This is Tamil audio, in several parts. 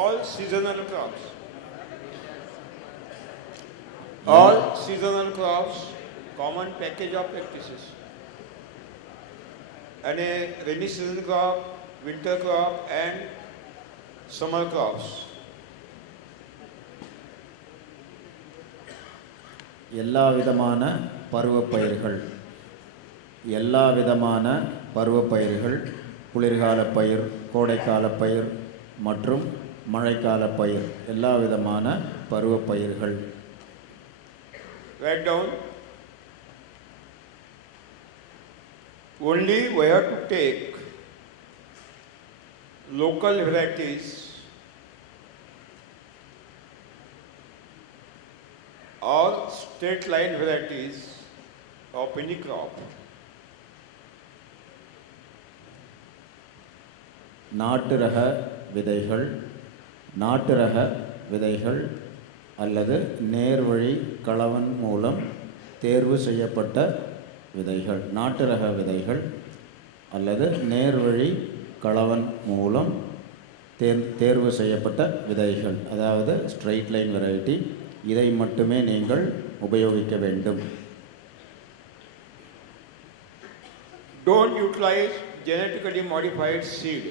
All seasonal crops. All seasonal crops, common package of practices. And a rainy season crop, winter crop, and summer crops. எல்லா விதமான பருவப்பயிர்கள், எல்லா விதமான பருவப்பயிர்கள், குளிர்கால பயிர், கோடைக்கால பயிர் மற்றும் மழைக்கால பயிர், எல்லா விதமான பருவப்பயிர்கள். Write down. Only we have to take local varieties or straight line varieties of any crop. நாட்டு ரக விதைகள், நாட்டு ரக விதைகள் அல்லது நேர்வழி கலவன் மூலம் தேர்வு செய்யப்பட்ட விதைகள். நாட்டு ரக விதைகள் அல்லது நேர்வழி கலவன் மூலம் தேர்வு செய்யப்பட்ட விதைகள், அதாவது ஸ்ட்ரைட் லைன் வெரைட்டி, இதை மட்டுமே நீங்கள் உபயோகிக்க வேண்டும். Don't utilize genetically modified seed.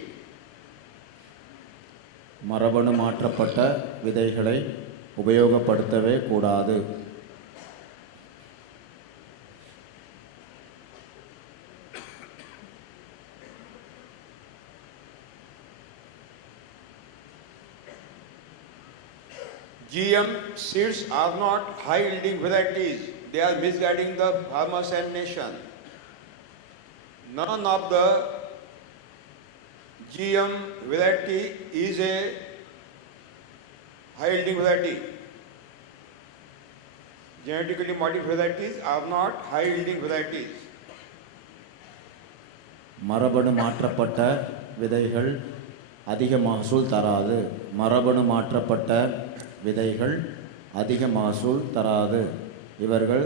மரபணு மாற்றப்பட்ட விதைகளை உபயோகப்படுத்தவே கூடாது. GM seeds are not high yielding varieties. They are misguiding the farmers and nation. None of the GM variety is a high yielding variety. Genetically modified varieties are not high yielding varieties. மரபணு மாற்றப்பட்ட விதைகள் அதிக மகசூல் தராது. மரபணு மாற்றப்பட்ட விதைகள் அதிக மகசூல் தராது. இவர்கள்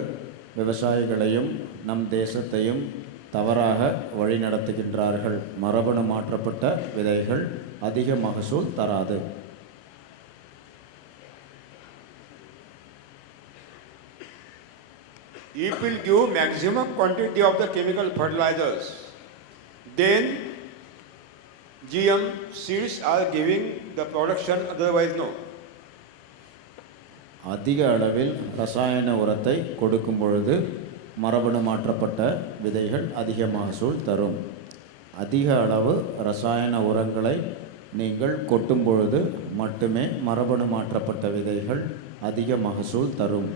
விவசாயிகளையும் நம் தேசத்தையும் தவறாக வழிநடத்துகின்றார்கள். மரபணு மாற்றப்பட்ட விதைகள் அதிக மகசூல் தராது. If will give maximum quantity of the chemical fertilizers, then GM seeds are giving the production, otherwise no. அதிக அளவில் ரசாயன உரத்தை கொடுக்கும் பொழுது மரபணு மாற்றப்பட்ட விதைகள் அதிக மகசூல் தரும். அதிக அளவு ரசாயன உரங்களை நீங்கள் கொட்டும் பொழுது மட்டுமே மரபணு மாற்றப்பட்ட விதைகள் அதிக மகசூல் தரும்.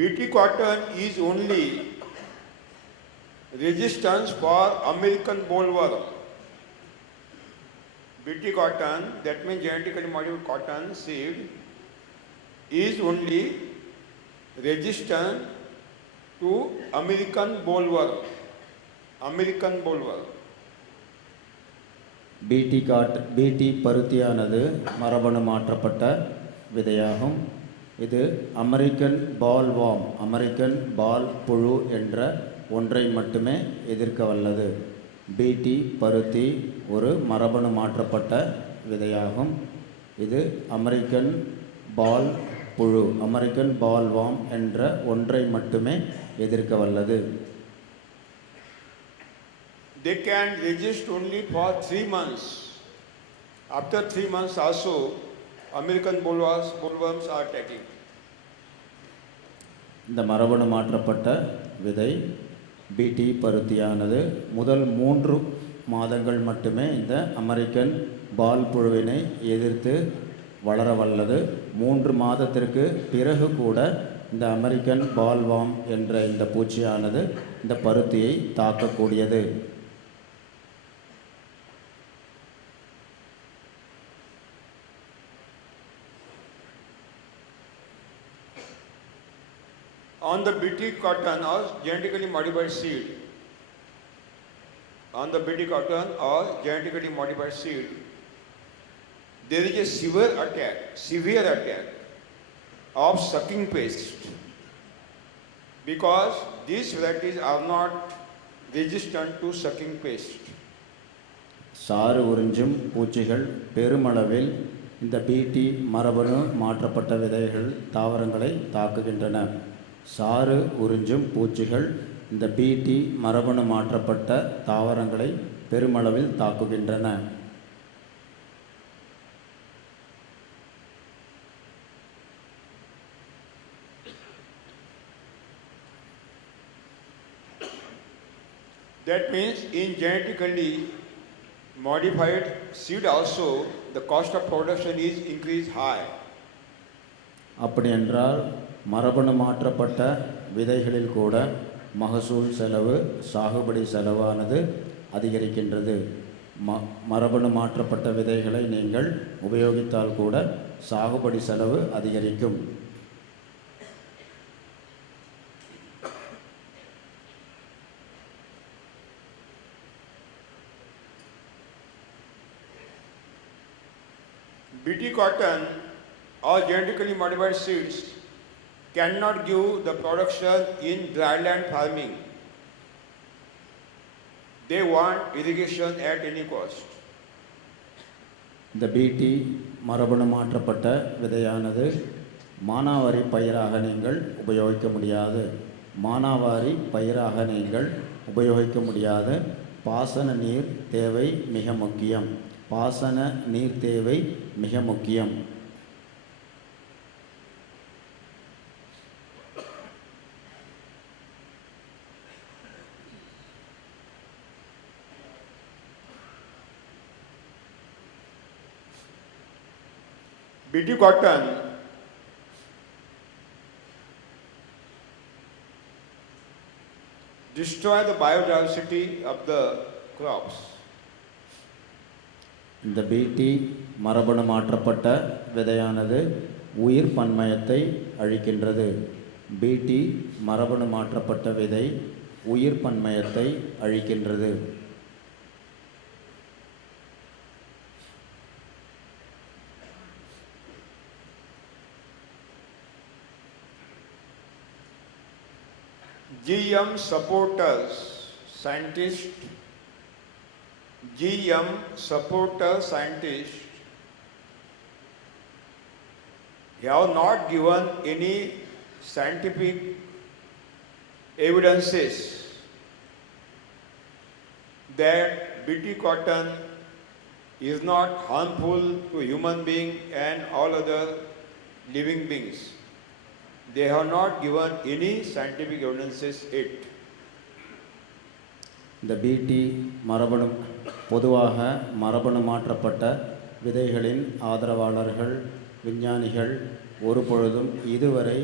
BT cotton is only resistance for American bollworm. BT cotton, that means genetically modified cotton seed, is only resistant to American bollworm. American bollworm. BT பருத்தியானது மரபணு மாற்றப்பட்ட விதையாகும். இது அமெரிக்கன் பால்வார்ம், அமெரிக்கன் பால் புழு என்ற ஒன்றை மட்டுமே எதிர்க்க வல்லது. BT பருத்தி ஒரு மரபணு மாற்றப்பட்ட விதையாகும். இது அமெரிக்கன் பால் புழு, அமெரிக்கன் பால்வார்ம் என்ற ஒன்றை மட்டுமே எதிர்க்க வல்லது. They can resist only for 3 months. After 3 months also, American bollworms are attacking. இந்த மரபணு மாற்றப்பட்ட விதை BT பருத்தியானது முதல் 3 மாதங்கள் மட்டுமே இந்த அமெரிக்கன் பால் புழுவினை எதிர்த்து வளர வல்லது. 3 மாதத்திற்கு பிறகு கூட இந்த அமெரிக்கன் பால்வார்ம் என்ற இந்த பூச்சியானது இந்த பருத்தியை தாக்கக்கூடியது. On the BT cotton or genetically modified seed, on the BT cotton or genetically modified seed, there is a severe attack of sucking pest because these varieties are not resistant to sucking pest. சாறு உறிஞ்சும் பூச்சிகள் பெருமளவில் இந்த பிடி மரபணு மாற்றப்பட்ட விதைகள் தாவரங்களை தாக்குகின்றன. சாறு உறிஞ்சும் பூச்சிகள் இந்த பிடி மரபணு மாற்றப்பட்ட தாவரங்களை பெருமளவில் தாக்குகின்றன. That means in genetically modified seed also the cost of production is increased high. அப்படி என்றால் மரபணு மாற்றப்பட்ட விதைகளில் கூட மகசூல் செலவு சாகுபடி செலவானது அதிகரிக்கின்றது. மரபணு மாற்றப்பட்ட விதைகளை நீங்கள் உபயோகித்தால் கூட சாகுபடி செலவு அதிகரிக்கும். BT cotton or genetically modified seeds cannot give the production in dryland farming. They want irrigation at any cost. இந்த பிடி மரபணு மாற்றப்பட்ட விதையானது மானாவாரி பயிராக நீங்கள் உபயோகிக்க முடியாது. மானாவாரி பயிராக நீங்கள் உபயோகிக்க முடியாது. பாசன நீர் தேவை மிக முக்கியம். பாசன நீர் தேவை மிக முக்கியம். BT cotton destroy the biodiversity of the crops. இந்த பிடி மரபணு மாற்றப்பட்ட விதையானது உயிர் பன்மயத்தை அழிக்கின்றது. பிடி மரபணு மாற்றப்பட்ட விதை உயிர் பன்மயத்தை அழிக்கின்றது. GM supporters, scientists, GM supporter scientists have not given any scientific evidences that BT cotton is not harmful to human being and all other living beings. They have not given any scientific evidences yet. இந்த பிடி மரபணு பொதுவாக மரபணு மாற்றப்பட்ட விதைகளின் ஆதரவாளர்கள் விஞ்ஞானிகள் ஒருபொழுதும் இதுவரை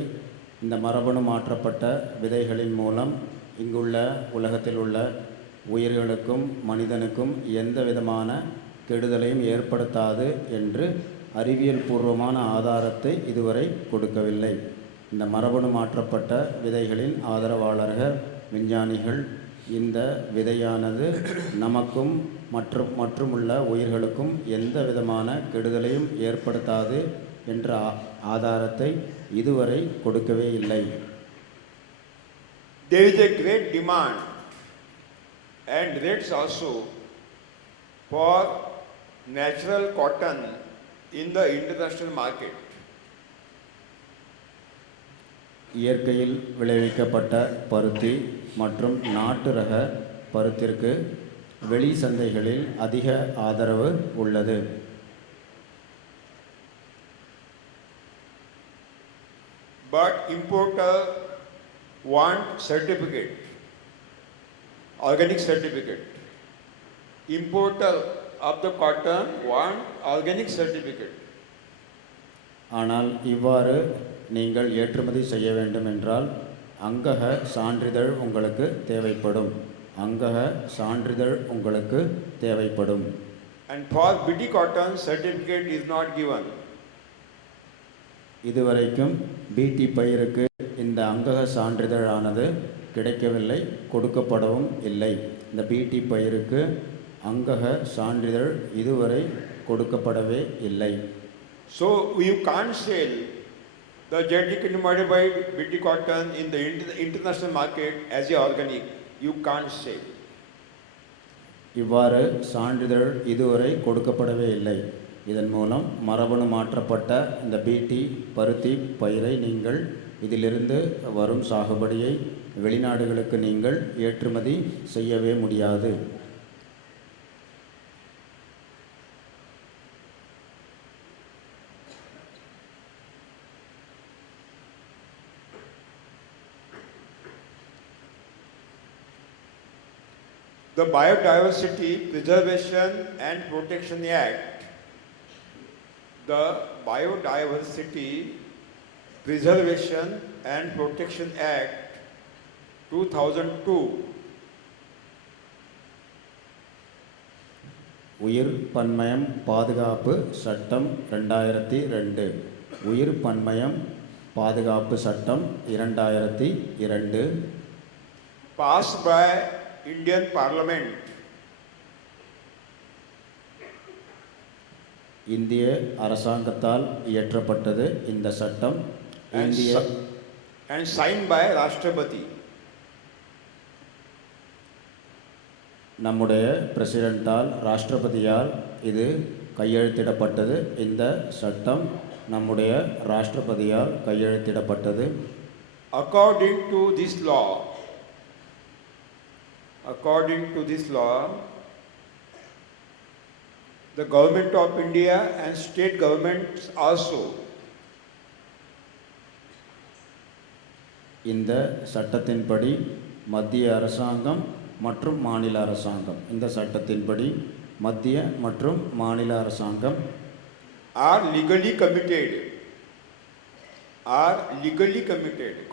இந்த மரபணு மாற்றப்பட்ட விதைகளின் மூலம் இங்குள்ள உலகத்தில் உள்ள உயிர்களுக்கும் மனிதனுக்கும் எந்த விதமான கெடுதலையும் ஏற்படுத்தாது என்று அறிவியல் பூர்வமான ஆதாரத்தை இதுவரை கொடுக்கவில்லை. இந்த மரபணு மாற்றப்பட்ட விதைகளின் ஆதரவாளர்கள் விஞ்ஞானிகள் இந்த விதையானது நமக்கும் மற்றுமுள்ள உயிர்களுக்கும் எந்த விதமான கெடுதலையும் ஏற்படுத்தாது என்ற ஆதாரத்தை இதுவரை கொடுக்கவே இல்லை. There is a great demand and rates also for natural cotton in the international market. இயற்கையில் விளைவிக்கப்பட்ட பருத்தி மற்றும் நாட்டு ரக பருத்திற்கு வெளி சந்தைகளில் அதிக ஆதரவு உள்ளது. But importer want certificate, organic certificate. Importer of the cotton want organic certificate. ஆனால் இவ்வாறு நீங்கள் ஏற்றுமதி செய்ய வேண்டும் என்றால் அங்கக சான்றிதழ் உங்களுக்கு தேவைப்படும். அங்கக சான்றிதழ் உங்களுக்கு தேவைப்படும். And for BT cotton certificate is not given. இதுவரைக்கும் பிடி பயிருக்கு இந்த அங்கக சான்றிதழானது கிடைக்கவில்லை, கொடுக்கப்படவும் இல்லை. இந்த பிடி பயிருக்கு அங்கக சான்றிதழ் இதுவரை கொடுக்கப்படவே இல்லை. So you can't sell the genetically modified BT cotton in the international market as a organic. You can't sell. இவ்வாறு சான்றிதழ் இதுவரை கொடுக்கப்படவே இல்லை. இதன் மூலம் மரபணு மாற்றப்பட்ட இந்த பிடி பருத்தி பயிரை நீங்கள் இதிலிருந்து வரும் சாகுபடியை வெளிநாடுகளுக்கு நீங்கள் ஏற்றுமதி செய்யவே முடியாது. The Biodiversity Preservation and Protection Act, the Biodiversity Preservation and Protection Act 2002, உயிர் பன்மயம் பாதுகாப்பு சட்டம் 2002, உயிர் பன்மயம் பாதுகாப்பு சட்டம் 2002 passed by Indian Parliament, இந்திய அரசாங்கத்தால் இயற்றப்பட்டது இந்த சட்டம். and, இந்திய and signed by Rashtrapati. நம்முடைய பிரசிடென்ட்டால் ராஷ்டிரபதியால் இது கையெழுத்திடப்பட்டது. இந்த சட்டம் நம்முடைய ராஷ்டிரபதியால் கையெழுத்திடப்பட்டது. According to this law, the government of India and state governments also இந்த சட்டத்தின்படி மத்திய அரசாங்கம் மற்றும் மாநில அரசாங்கம், இந்த சட்டத்தின்படி மத்திய மற்றும் மாநில அரசாங்கம் are legally committed,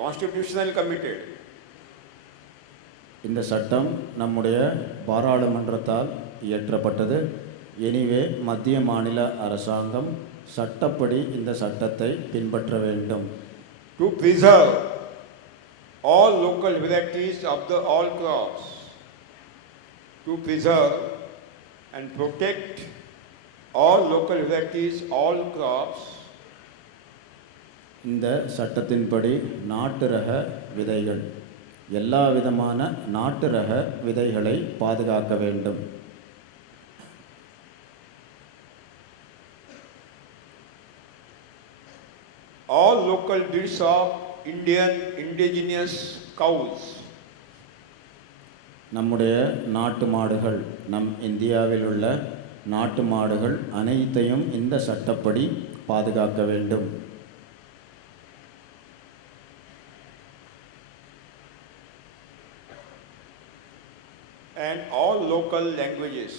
constitutionally committed இந்த சட்டம் நம்முடைய பாராளுமன்றத்தால் இயற்றப்பட்டது. எனிவே மத்திய மாநில அரசாங்கம் சட்டப்படி இந்த சட்டத்தை பின்பற்ற வேண்டும். to preserve all local varieties of all crops, to preserve and protect all local varieties, all crops, இந்த சட்டத்தின்படி நாட்டு ரக விதைகள், எல்லா விதமான நாட்டு ரக விதைகளை பாதுகாக்க வேண்டும். all local breeds of Indian indigenous cows, நம்முடைய நாட்டு மாடுகள், நம் இந்தியாவில் உள்ள நாட்டு மாடுகள் அனைத்தையும் இந்த சட்டப்படி பாதுகாக்க வேண்டும். and all local languages,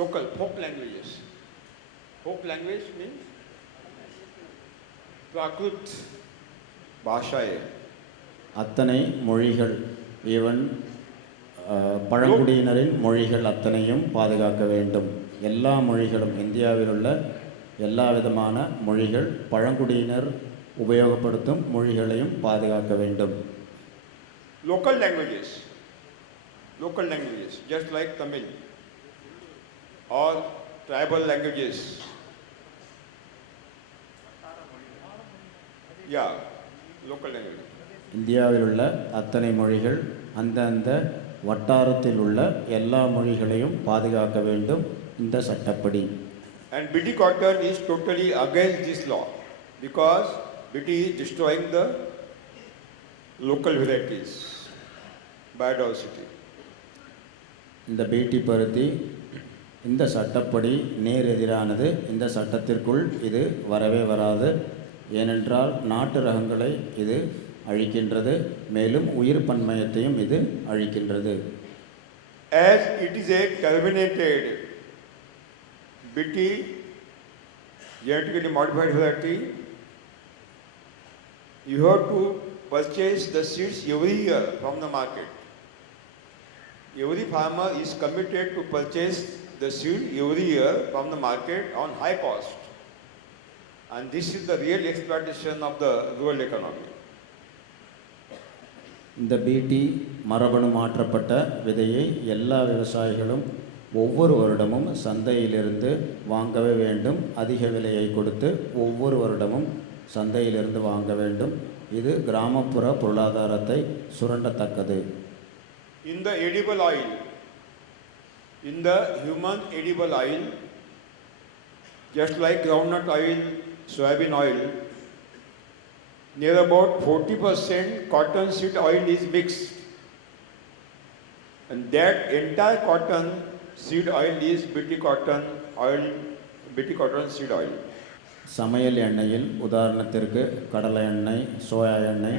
local folk languages. Folk language means Prakrit Bhashaye. அத்தனை மொழிகள், ஈவன் பழங்குடியினரின் மொழிகள் அத்தனையும் பாதுகாக்க வேண்டும். எல்லா மொழிகளும், இந்தியாவில் உள்ள எல்லா விதமான மொழிகள், பழங்குடியினர் உபயோகப்படுத்தும் மொழிகளையும் பாதுகாக்க வேண்டும். Local languages, just like Tamil or tribal languages. Yeah, local languages. இந்தியாவில் உள்ள அத்தனை மொழிகள், அந்தந்த வட்டாரத்தில் உள்ள எல்லா மொழிகளையும் பாதுகாக்க வேண்டும் இந்த சட்டப்படி. And BT cotton is totally against this law because BT is destroying the local varieties, biodiversity. இந்த பிடி பருத்தி இந்த சட்டப்படி நேர் எதிரானது. இந்த சட்டத்திற்குள் இது வரவே வராது. ஏனென்றால் நாட்டு ரகங்களை இது அழிக்கின்றது, மேலும் உயிர் பன்மயத்தையும் இது அழிக்கின்றது. As it is a terminated BT genetically modified variety, you have to purchase the seeds every year from the market. Every farmer is committed to purchase the seed every year from the market on high cost. And this is the real exploitation of the rural economy. இந்த பிடி மரபணு மாற்றப்பட்ட விதையை எல்லா விவசாயிகளும் ஒவ்வொரு வருடமும் சந்தையிலிருந்து வாங்கவே வேண்டும். அதிக விலையை கொடுத்து ஒவ்வொரு வருடமும் சந்தையிலிருந்து வாங்க வேண்டும். இது கிராமப்புற பொருளாதாரத்தை சுரண்டத்தக்கது. In the edible oil, in the human edible oil, just like groundnut oil, soybean oil, near about 40% cotton seed oil is mixed. And that entire cotton seed oil is BT cotton oil, BT cotton seed oil. சமையல் எண்ணெயில் உதாரணத்திற்கு கடலை எண்ணெய், சோயா எண்ணெய்,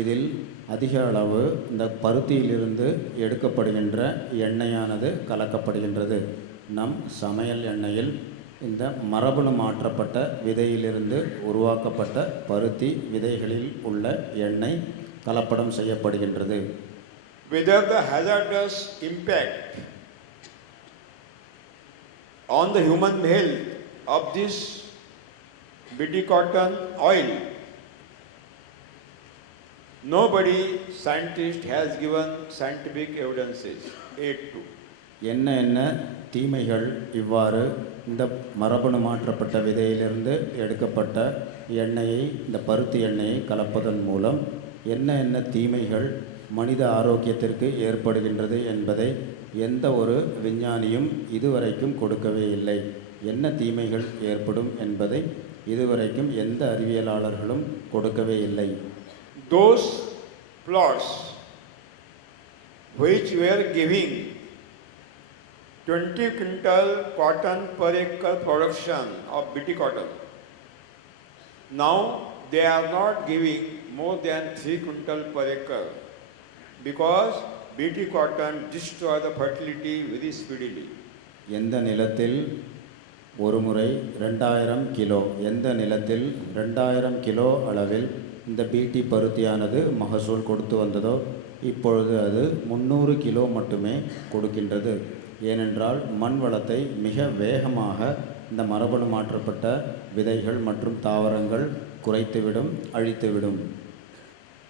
இதில் அதிக அளவு இந்த பருத்தியிலிருந்து எடுக்கப்படுகின்ற எண்ணெயானது கலக்கப்படுகின்றது. நம் சமையல் எண்ணெயில் இந்த மரபணு மாற்றப்பட்ட விதையிலிருந்து உருவாக்கப்பட்ட பருத்தி விதைகளில் உள்ள எண்ணெய் கலப்படம் செய்யப்படுகின்றது. Whether the hazardous impact on the human health of this BT cotton oil, nobody scientist has given scientific evidences yet to. என்ன தீமைகள் இவ்வாறு இந்த மரபணு மாற்றப்பட்ட விதையிலிருந்து எடுக்கப்பட்ட எண்ணெயை, இந்த பருத்தி எண்ணெயை கலப்பதன் மூலம் என்ன தீமைகள் மனித ஆரோக்கியத்திற்கு ஏற்படுகின்றது என்பதை எந்த ஒரு விஞ்ஞானியும் இதுவரைக்கும் கொடுக்கவே இல்லை. என்ன தீமைகள் ஏற்படும் என்பதை இதுவரைக்கும் எந்த அறிவியலாளர்களும் கொடுக்கவே இல்லை. Those plots which were giving 20 quintal cotton per acre production of BT cotton, now they are not giving more than 3 quintal per acre because BT cotton destroy the fertility very speedily. எந்த நிலத்தில் ஒரு முறை 2000 கிலோ, எந்த நிலத்தில் 2000 கிலோ அளவில் இந்த பிடி பருத்தியானது மகசூல் கொடுத்து வந்ததோ இப்பொழுது அது 300 கிலோ மட்டுமே கொடுக்கின்றது. ஏனென்றால் மண் வளத்தை மிக வேகமாக இந்த மரபணு மாற்றப்பட்ட விதைகள் மற்றும் தாவரங்கள் குறைத்துவிடும், அழித்துவிடும்.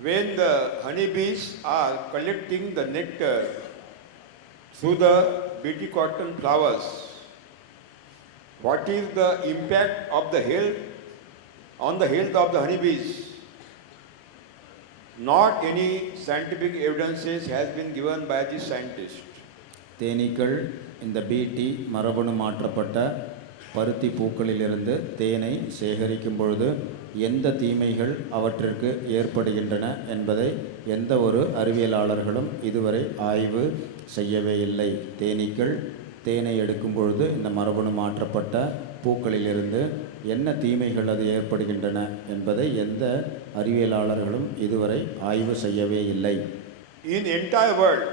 When the honeybees are collecting the nectar through the BT cotton flowers, what is the impact of the health on the health of the honeybees? Not any scientific evidences has been given by the scientists. தேனீக்கள் இந்த பிடி மரபணு மாற்றப்பட்ட பருத்தி பூக்களிலிருந்து தேனை சேகரிக்கும் பொழுது எந்த தீமைகள் அவற்றிற்கு ஏற்படுகின்றன என்பதை எந்த ஒரு அறிவியலாளர்களும் இதுவரை ஆய்வு செய்யவே இல்லை. தேனீக்கள் தேனை எடுக்கும் பொழுது இந்த மரபணு மாற்றப்பட்ட பூக்களிலிருந்து என்ன தீமைகள் அது ஏற்படுகின்றன என்பதை எந்த அறிவியலாளர்களும் இதுவரை ஆய்வு செய்யவே இல்லை. In entire world,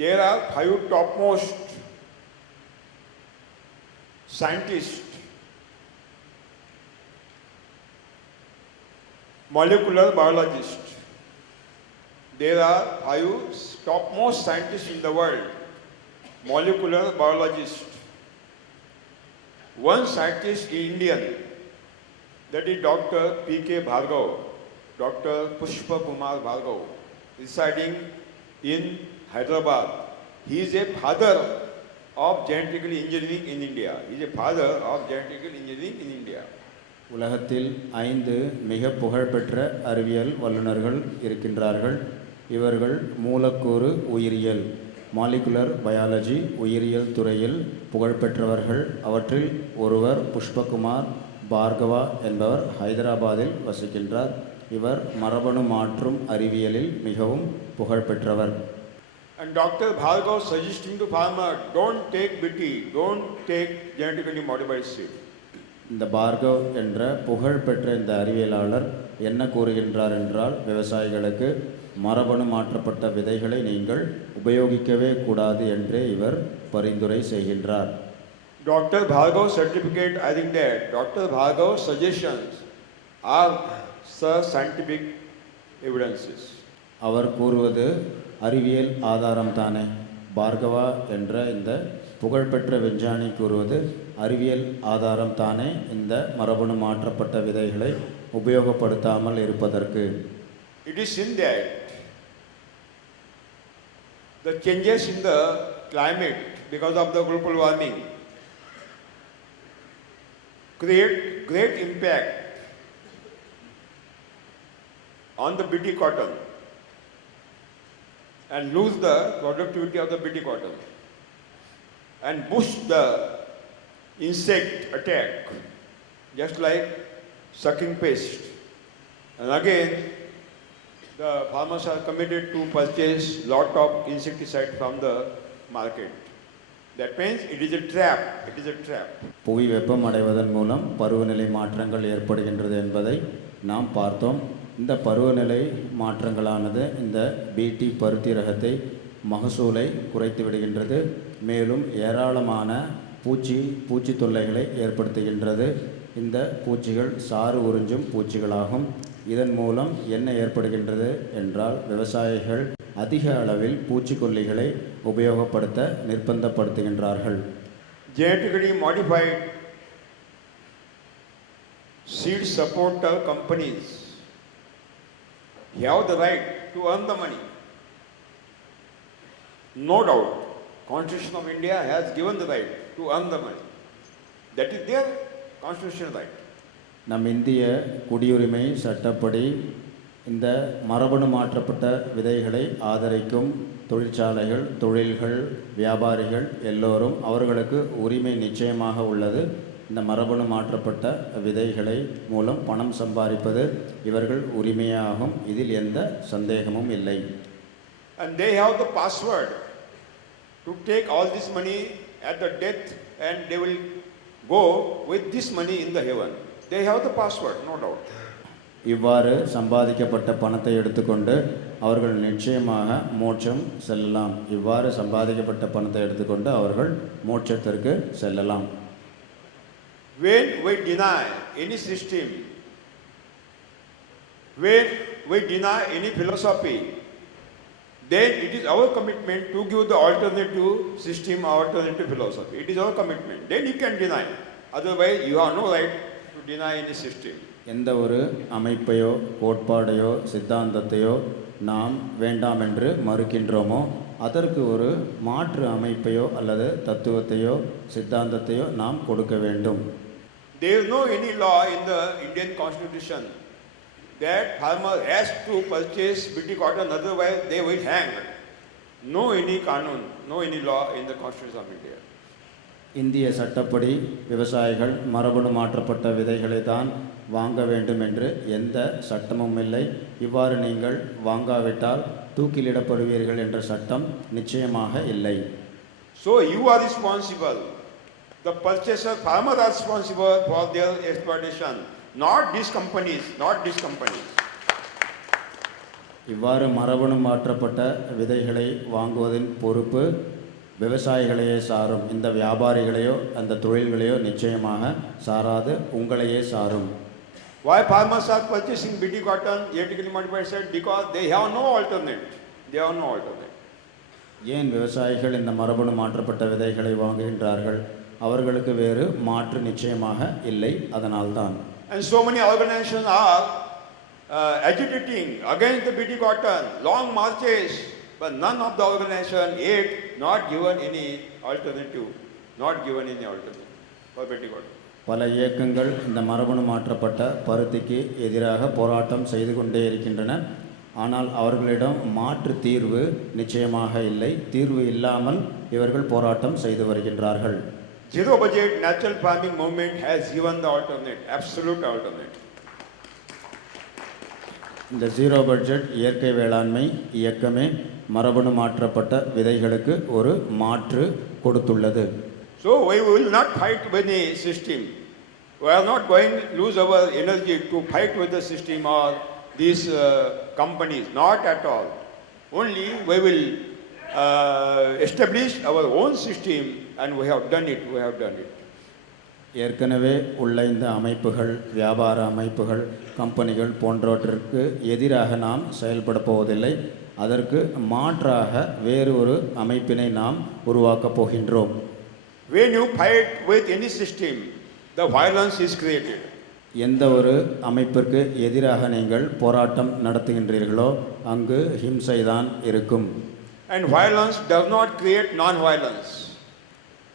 there are 5 topmost scientists, molecular biologists. There are 5 topmost scientists in the world, molecular biologists. One scientist is Indian, that is Dr. P.K. Bhargav, Dr. Pushpa Kumar Bhargav, residing in Hyderabad. He is a father of genetical engineering in India. He is a father of genetical engineering in India. உலகத்தில் 5 மிக புகழ்பெற்ற அறிவியல் வல்லுநர்கள் இருக்கின்றார்கள். இவர்கள் மூலக்கூறு உயிரியல், மாலிகுலர் பயாலஜி உயிரியல் துறையில் புகழ்பெற்றவர்கள். அவற்றில் ஒருவர் புஷ்பகுமார் பார்கவா என்பவர் ஹைதராபாத்தில் வசிக்கின்றார். இவர் மரபணு மாற்றும் அறிவியலில் மிகவும் புகழ்பெற்றவர். And Dr. Bhargav suggesting to farmer, don't take BT, don't take genetically modified seed. இந்த பார்கவ் என்ற புகழ்பெற்ற இந்த அறிவியலாளர் என்ன கூறுகின்றார் என்றால், விவசாயிகளுக்கு மரபணு மாற்றப்பட்ட விதைகளை நீங்கள் உபயோகிக்கவே கூடாது என்றே இவர் பரிந்துரை செய்கின்றார். Dr. Bhargav certificate, I think that Dr. Bhargav suggestions are scientific evidences. அவர் கூறுவது அறிவியல் ஆதாரம் தானே. பார்கவா என்ற இந்த புகழ்பெற்ற விஞ்ஞானி கூறுவது அறிவியல் ஆதாரம் தானே இந்த மரபணு மாற்றப்பட்ட விதைகளை உபயோகப்படுத்தாமல் இருப்பதற்கு. It is in that the changes in the climate because of the global warming create great impact on the BT cotton and lose the productivity of the BT cotton and boost the insect attack, just like sucking pest. And again, the farmers are committed to purchase lot of insecticide from the market. That means it is a trap. It is a trap. புவி வெப்பம் அடைவதன் மூலம் பருவநிலை மாற்றங்கள் ஏற்படுகின்றது என்பதை நாம் பார்த்தோம். இந்த பருவநிலை மாற்றங்களானது இந்த பிடி பருத்தி ரகத்தை மகசூலை குறைத்து விடுகின்றது. மேலும் ஏராளமான பூச்சி தொல்லைகளை ஏற்படுத்துகின்றது. இந்த பூச்சிகள் சாறு உறிஞ்சும் பூச்சிகளாகும். இதன் மூலம் என்ன ஏற்படுகின்றது என்றால் விவசாயிகள் அதிக அளவில் பூச்சிக்கொல்லிகளை உபயோகப்படுத்த நிர்பந்தப்படுத்துகின்றார்கள். Genetically modified seed supporter companies have the right to earn the money. No doubt, Constitution of India has given the right to earn the money. That is their constitutional right. நம் இந்திய குடியுரிமை சட்டப்படி இந்த மரபணு மாற்றப்பட்ட விதைகளை ஆதரிக்கும் தொழிற்சாலைகள், தொழில்கள், வியாபாரிகள் எல்லோரும் அவர்களுக்கு உரிமை நிச்சயமாக உள்ளது. இந்த மரபணு மாற்றப்பட்ட விதைகளை மூலம் பணம் சம்பாதிப்பது இவர்கள் உரிமையாகும். இதில் எந்த சந்தேகமும் இல்லை. And they have the password to take all this money at the death and they will go with this money in the heaven. They have the password, no doubt. இவ்வாறு சம்பாதிக்கப்பட்ட பணத்தை எடுத்துக்கொண்டு அவர்கள் நிச்சயமாக மோட்சம் செல்லலாம். இவ்வாறு சம்பாதிக்கப்பட்ட பணத்தை எடுத்துக்கொண்டு அவர்கள் மோட்சத்திற்கு செல்லலாம். When we deny any system, when we deny any philosophy, then it is our commitment to give the alternative system, alternative philosophy. It is our commitment. Then you can deny. Otherwise, you have no right to deny any system. எந்த ஒரு அமைப்பையோ கோட்பாடையோ சித்தாந்தத்தையோ நாம் வேண்டாம் என்று மறுக்கின்றோமோ அதற்கு ஒரு மாற்று அமைப்பையோ அல்லது தத்துவத்தையோ சித்தாந்தத்தையோ நாம் கொடுக்க வேண்டும். There is no any law in the Indian Constitution that farmer has to purchase BT cotton, otherwise they will hang. No any kanun, no any law in the Constitution of India. இந்திய சட்டப்படி விவசாயிகள் மரபணு மாற்றப்பட்ட விதைகளை தான் வாங்க வேண்டும் என்று எந்த சட்டமும் இல்லை. இவ்வாறு நீங்கள் வாங்காவிட்டால் தூக்கிலிடப்படுவீர்கள் என்ற சட்டம் நிச்சயமாக இல்லை. So you are responsible. The purchaser, farmers are responsible for their exploitation, not these companies, not these companies. இவ்வாறு மரபணு மாற்றப்பட்ட விதைகளை வாங்குவதின் பொறுப்பு விவசாயிகளையே சாரும். இந்த வியாபாரிகளையோ அந்த தொழில்களையோ நிச்சயமாக சாராது, உங்களையே சாரும். Why farmers are purchasing BT cotton, genetically modified seed? Because they have no alternate. They have no alternate. ஏன் விவசாயிகள் இந்த மரபணு மாற்றப்பட்ட விதைகளை வாங்குகின்றார்கள்? அவர்களுக்கு வேறு மாற்று நிச்சயமாக இல்லை. அதனால்தான். And so many organizations are agitating against the BT cotton, long marches, but none of the organization yet not given any alternative, not given any alternative for BT cotton. பல இயக்கங்கள் இந்த மரபணு மாற்றப்பட்ட பருத்திக்கு எதிராக போராட்டம் செய்து கொண்டே இருக்கின்றன. ஆனால் அவர்களிடம் மாற்று தீர்வு நிச்சயமாக இல்லை. தீர்வு இல்லாமல் இவர்கள் போராட்டம் செய்து வருகின்றார்கள். Zero budget natural farming movement has given the alternate, absolute alternate. இந்த ஜீரோ பட்ஜெட் இயற்கை வேளாண்மை இயக்கமே மரபணு மாற்றப்பட்ட விதைகளுக்கு ஒரு மாற்று கொடுத்துள்ளது. So we will not fight with the system. We are not going to lose our energy to fight with the system or these companies, not at all. Only we will establish our own system and we have done it, we have done it. ஏற்கனவே உள்ள இந்த அமைப்புகள், வியாபார அமைப்புகள், கம்பெனிகள் போன்றவற்றிற்கு எதிராக நாம் செயல்பட போவதில்லை. அதற்கு மாற்றாக வேறு ஒரு அமைப்பினை நாம் உருவாக்கப் போகின்றோம். When you fight with any system, the violence is created. எந்த ஒரு அமைப்பிற்கு எதிராக நீங்கள் போராட்டம் நடத்துகின்றீர்களோ அங்கு ஹிம்சை தான் இருக்கும். And violence does not create non-violence.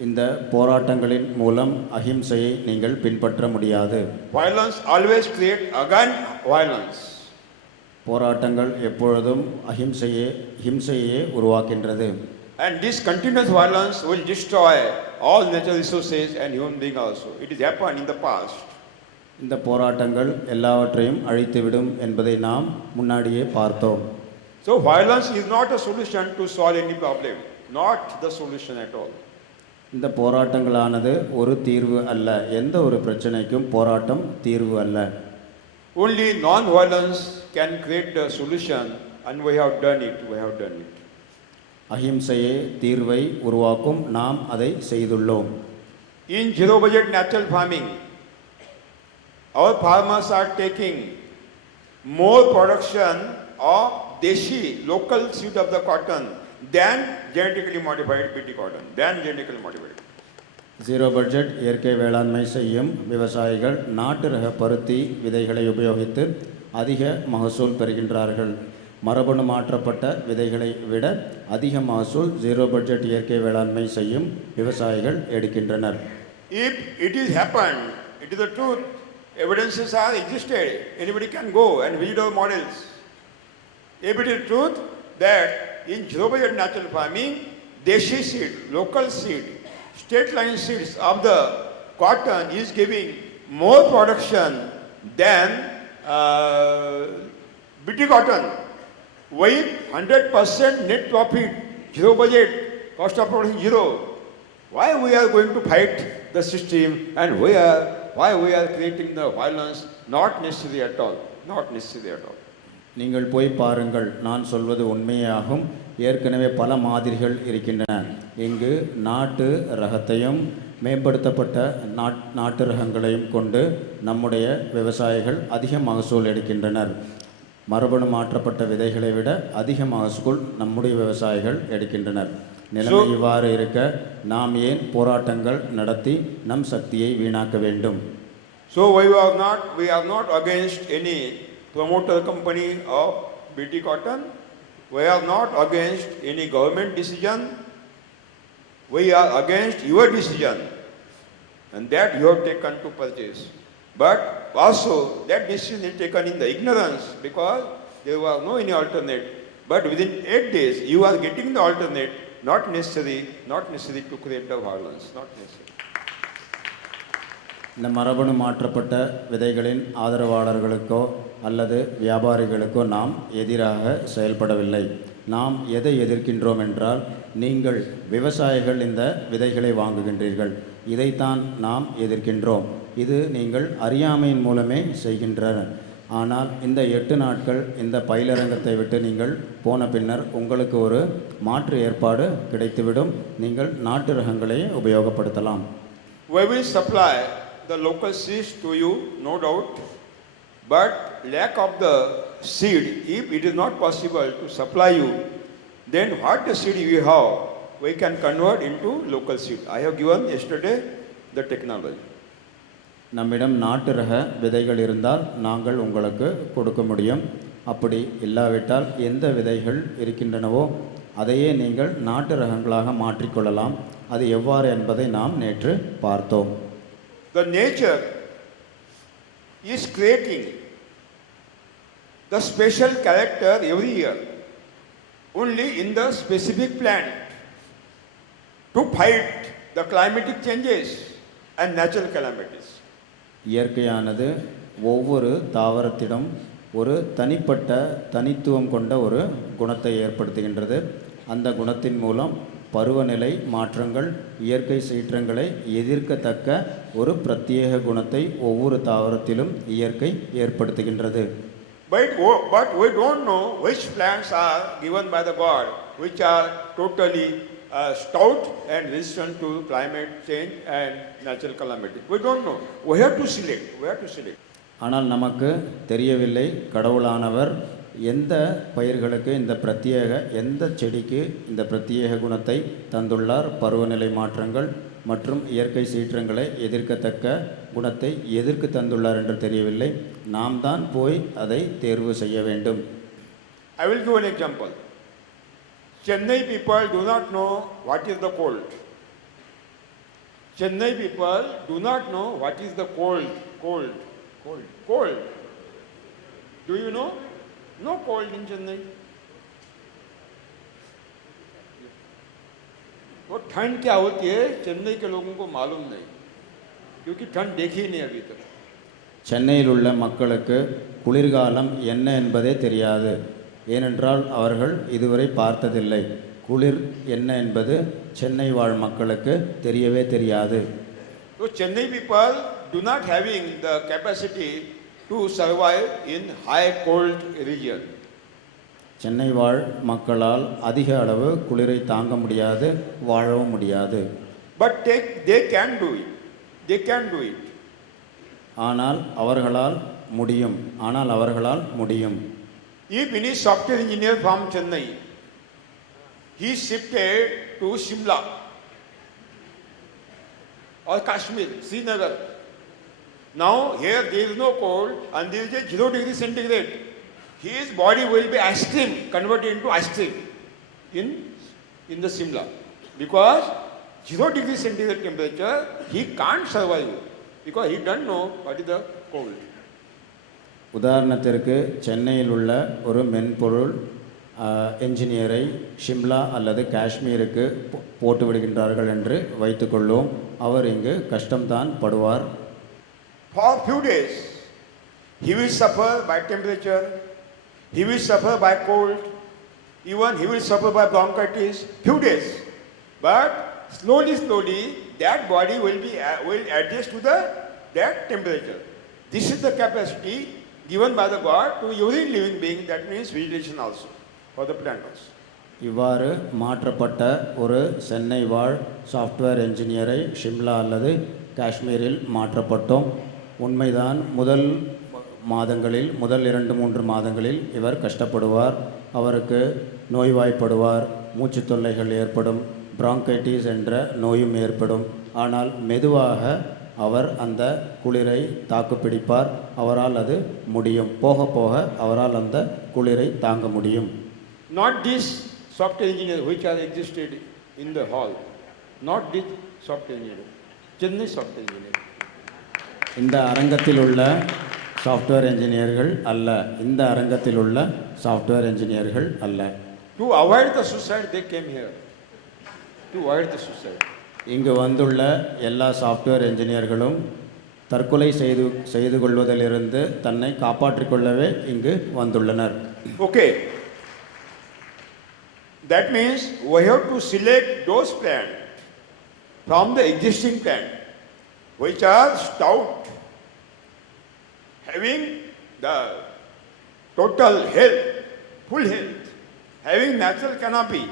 இந்த போராட்டங்களின் மூலம் அஹிம்சையை நீங்கள் பின்பற்ற முடியாது. Violence always create again violence. போராட்டங்கள் எப்பொழுதும் ஹிம்சையே உருவாக்கின்றது. And this continuous violence will destroy all natural resources and human being also. It has happened in the past. இந்த போராட்டங்கள் எல்லாவற்றையும் அழித்துவிடும் என்பதை நாம் முன்னாடியே பார்த்தோம். So violence is not a solution to solve any problem. Not the solution at all. இந்த போராட்டங்களானது ஒரு தீர்வு அல்ல. எந்த ஒரு பிரச்சனைக்கும் போராட்டம் தீர்வு அல்ல. Only non-violence can create the solution, and we have done it. We have done it. அஹிம்சையே தீர்வை உருவாக்கும். நாம் அதை செய்துள்ளோம். In zero budget natural farming, our farmers are taking more production of deshi local seed of the cotton than genetically modified BT cotton, than genetically modified. Zero budget இயற்கை வேளாண்மை செய்யும் விவசாயிகள் நாட்டு ரக பருத்தி விதைகளை உபயோகித்து அதிக மகசூல் பெறுகின்றார்கள். மரபணு மாற்றப்பட்ட விதைகளை விட அதிக மகசூல் ஜீரோ பட்ஜெட் இயற்கை வேளாண்மை செய்யும் விவசாயிகள் எடுக்கின்றனர். If it is happened, it is the truth. Evidences are existed. Anybody can go and visit our models. If it is truth that in zero budget natural farming, deshi seed, local seed, state line seeds of the cotton is giving more production than BT cotton with 100% net profit, zero budget, cost of production zero. Why we are going to fight the system and why we are creating the violence? Not necessary at all. Not necessary at all. நீங்கள் போய் பாருங்கள், நான் சொல்வது உண்மையாகும். ஏற்கனவே பல மாதிரிகள் இருக்கின்றன. இங்கு நாட்டு ரகத்தையும் மேம்படுத்தப்பட்ட நாட்டு ரகங்களையும் கொண்டு நம்முடைய விவசாயிகள் அதிக மகசூல் எடுக்கின்றனர். மரபணு மாற்றப்பட்ட விதைகளை விட அதிக மகசூல் நம்முடைய விவசாயிகள் எடுக்கின்றனர். நிலைமை இவ்வாறு இருக்க நாம் ஏன் போராட்டங்கள் நடத்தி நம் சக்தியை வீணாக்க வேண்டும்? So we are not against any promoter company of BT cotton. We are not against any government decision. We are against your decision, and that you have taken to purchase. But also that decision is taken in the ignorance because there was no any alternate. But within 8 days you are getting the alternate. Not necessary to create the violence. Not necessary. இந்த மரபணு மாற்றப்பட்ட விதைகளின் ஆதரவாளர்களுக்கோ அல்லது வியாபாரிகளுக்கோ நாம் எதிராக செயல்படவில்லை. நாம் எதை எதிர்க்கின்றோம் என்றால், நீங்கள் விவசாயிகள் இந்த விதைகளை வாங்குகின்றீர்கள், இதைத்தான் நாம் எதிர்க்கின்றோம். இது நீங்கள் அறியாமையின் மூலமே செய்கின்றனர். ஆனால் இந்த 8 நாட்கள் இந்த பயிலரங்கத்தை விட்டு நீங்கள் போன பின்னர் உங்களுக்கு ஒரு மாற்று ஏற்பாடு கிடைத்துவிடும். நீங்கள் நாட்டு ரகங்களை உபயோகப்படுத்தலாம். We will supply the local seeds to you, no doubt, but lack of the seed, if it is not possible to supply you, then what the seed you have, we can convert into local seed. I have given yesterday the technology. நம்மிடம் நாட்டு ரக விதைகள் இருந்தால் நாங்கள் உங்களுக்கு கொடுக்க முடியும். அப்படி இல்லாவிட்டால் எந்த விதைகள் இருக்கின்றனவோ அதையே நீங்கள் நாட்டு ரகங்களாக மாற்றிக்கொள்ளலாம். அது எவ்வாறு என்பதை நாம் நேற்று பார்த்தோம். The nature is creating the special character every year only in the specific plant to fight the climatic changes and natural calamities. இயற்கையானது ஒவ்வொரு தாவரத்திடம் ஒரு தனிப்பட்ட தனித்துவம் கொண்ட ஒரு குணத்தை ஏற்படுத்துகின்றது. அந்த குணத்தின் மூலம் பருவநிலை மாற்றங்கள், இயற்கை சீற்றங்களை எதிர்க்கத்தக்க ஒரு பிரத்யேக குணத்தை ஒவ்வொரு தாவரத்திலும் இயற்கை ஏற்படுத்துகின்றது. But we don't know which plants are given by the God, which are totally stout and resistant to climate change and natural calamity. We don't know. We have to select. ஆனால் நமக்கு தெரியவில்லை, கடவுளானவர் எந்த பயிர்களுக்கு எந்த செடிக்கு இந்த பிரத்யேக குணத்தை தந்துள்ளார், பருவநிலை மாற்றங்கள் மற்றும் இயற்கை சீற்றங்களை எதிர்க்கத்தக்க குணத்தை எதற்கு தந்துள்ளார் என்று தெரியவில்லை. நாம் தான் போய் அதை தேர்வு செய்ய வேண்டும். I will give an example. Chennai people do not know what is the cold. Chennai people do not know what is the cold. Do you know? No cold in Chennai. वो ठंड क्या होती है चेन्नई के लोगों को मालूम नहीं, क्योंकि ठंड देखी ही नहीं अभी तक. சென்னையில் உள்ள மக்களுக்கு குளிர்காலம் என்ன என்பதே தெரியாது. ஏனென்றால் அவர்கள் இதுவரை பார்த்ததில்லை. குளிர் என்ன என்பது சென்னை வாழ் மக்களுக்கு தெரியவே தெரியாது. So Chennai people do not having the capacity to survive in high cold region. Chennai வாழ் மக்களால் அதிக அளவு குளிரை தாங்க முடியாது, வாழவும் முடியாது. But they can do it. They can do it. ஆனால் அவர்களால் முடியும். If any software engineer from Chennai, he shifted to Shimla or Kashmir, Srinagar. Now here there is no cold and there is a 0 degree centigrade. His body will be ice cream, converted into ice cream in the Shimla. Because 0 degree centigrade temperature, he can't survive because he doesn't know what is the cold. உதாரணத்திற்கு சென்னையில் உள்ள ஒரு மென்பொருள் என்ஜினியரை ஷிம்லா அல்லது காஷ்மீருக்கு போட்டு விடுகின்றார்கள் என்று வைத்துக்கொள்வோம். அவர் இங்கு கஷ்டம்தான் படுவார். For few days, he will suffer by temperature, he will suffer by cold, even he will suffer by bronchitis, few days. But slowly, that body will adjust to that temperature. This is the capacity given by the God to every living being, that means vegetation also, for the plant also. இவ்வாறு மாற்றப்பட்ட ஒரு சென்னை வாழ் சாஃப்ட்வேர் என்ஜினியரை ஷிம்லா அல்லது காஷ்மீரில் மாற்றப்பட்டோம். உண்மைதான், முதல் 2-3 மாதங்களில் இவர் கஷ்டப்படுவார். அவருக்கு நோய்வாய்ப்படுவார், மூச்சு தொல்லைகள் ஏற்படும், பிராங்கைட்டிஸ் என்ற நோயும் ஏற்படும். ஆனால் மெதுவாக அவர் அந்த குளிரை தாக்குப்பிடிப்பார். அவரால் அது முடியும். போக போக அவரால் அந்த குளிரை தாங்க முடியும். Not this software engineer which has existed in the hall, not this software engineer, Chennai software engineer. இந்த அரங்கத்தில் உள்ள சாஃப்ட்வேர் என்ஜினியர்கள் அல்ல, இந்த அரங்கத்தில் உள்ள சாஃப்ட்வேர் என்ஜினியர்கள் அல்ல. To avoid the suicide, they came here. To avoid the suicide. இங்கு வந்துள்ள எல்லா சாஃப்ட்வேர் என்ஜினியர்களும் தற்கொலை செய்து கொள்வதிலிருந்து தன்னை காப்பாற்றிக் கொள்ளவே இங்கு வந்துள்ளனர். Okay. That means we have to select those plants from the existing plant which are stout, having the total health, full health, having natural canopy,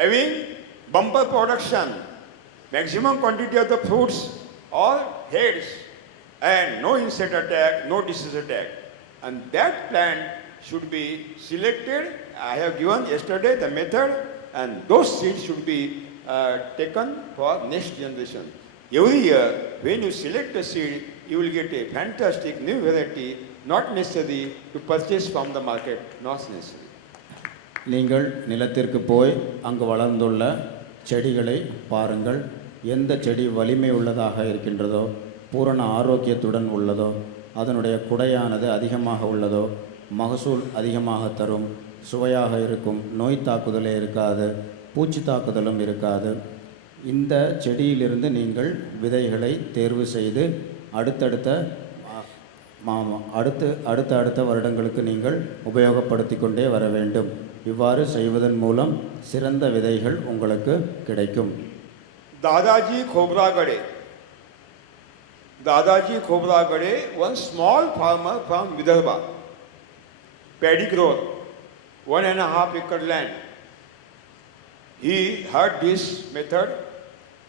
having bumper production, maximum quantity of the fruits or heads, and no insect attack, no disease attack. And that plant should be selected. I have given yesterday the method, and those seeds should be taken for next generation. Every year, when you select a seed, you will get a fantastic new variety, not necessary to purchase from the market, not necessary. நீங்கள் நிலத்திற்கு போய் அங்கு வளர்ந்துள்ள செடிகளை பாருங்கள். எந்த செடி வலிமை உள்ளதாக இருக்கின்றதோ, பூரண ஆரோக்கியத்துடன் உள்ளதோ, அதனுடைய குடையானது அதிகமாக உள்ளதோ, மகசூல் அதிகமாக தரும், சுவையாக இருக்கும், நோய் தாக்குதலே இருக்காது, பூச்சி தாக்குதலும் இருக்காது. இந்த செடியிலிருந்து நீங்கள் விதைகளை தேர்வு செய்து அடுத்த வருடங்களுக்கு நீங்கள் உபயோகப்படுத்தி கொண்டே வர வேண்டும். இவ்வாறு செய்வதன் மூலம் சிறந்த விதைகள் உங்களுக்கு கிடைக்கும். Dadaji Khobragade, one small farmer from Vidarbha, paddy grower, 1.5 acre land. He heard this method.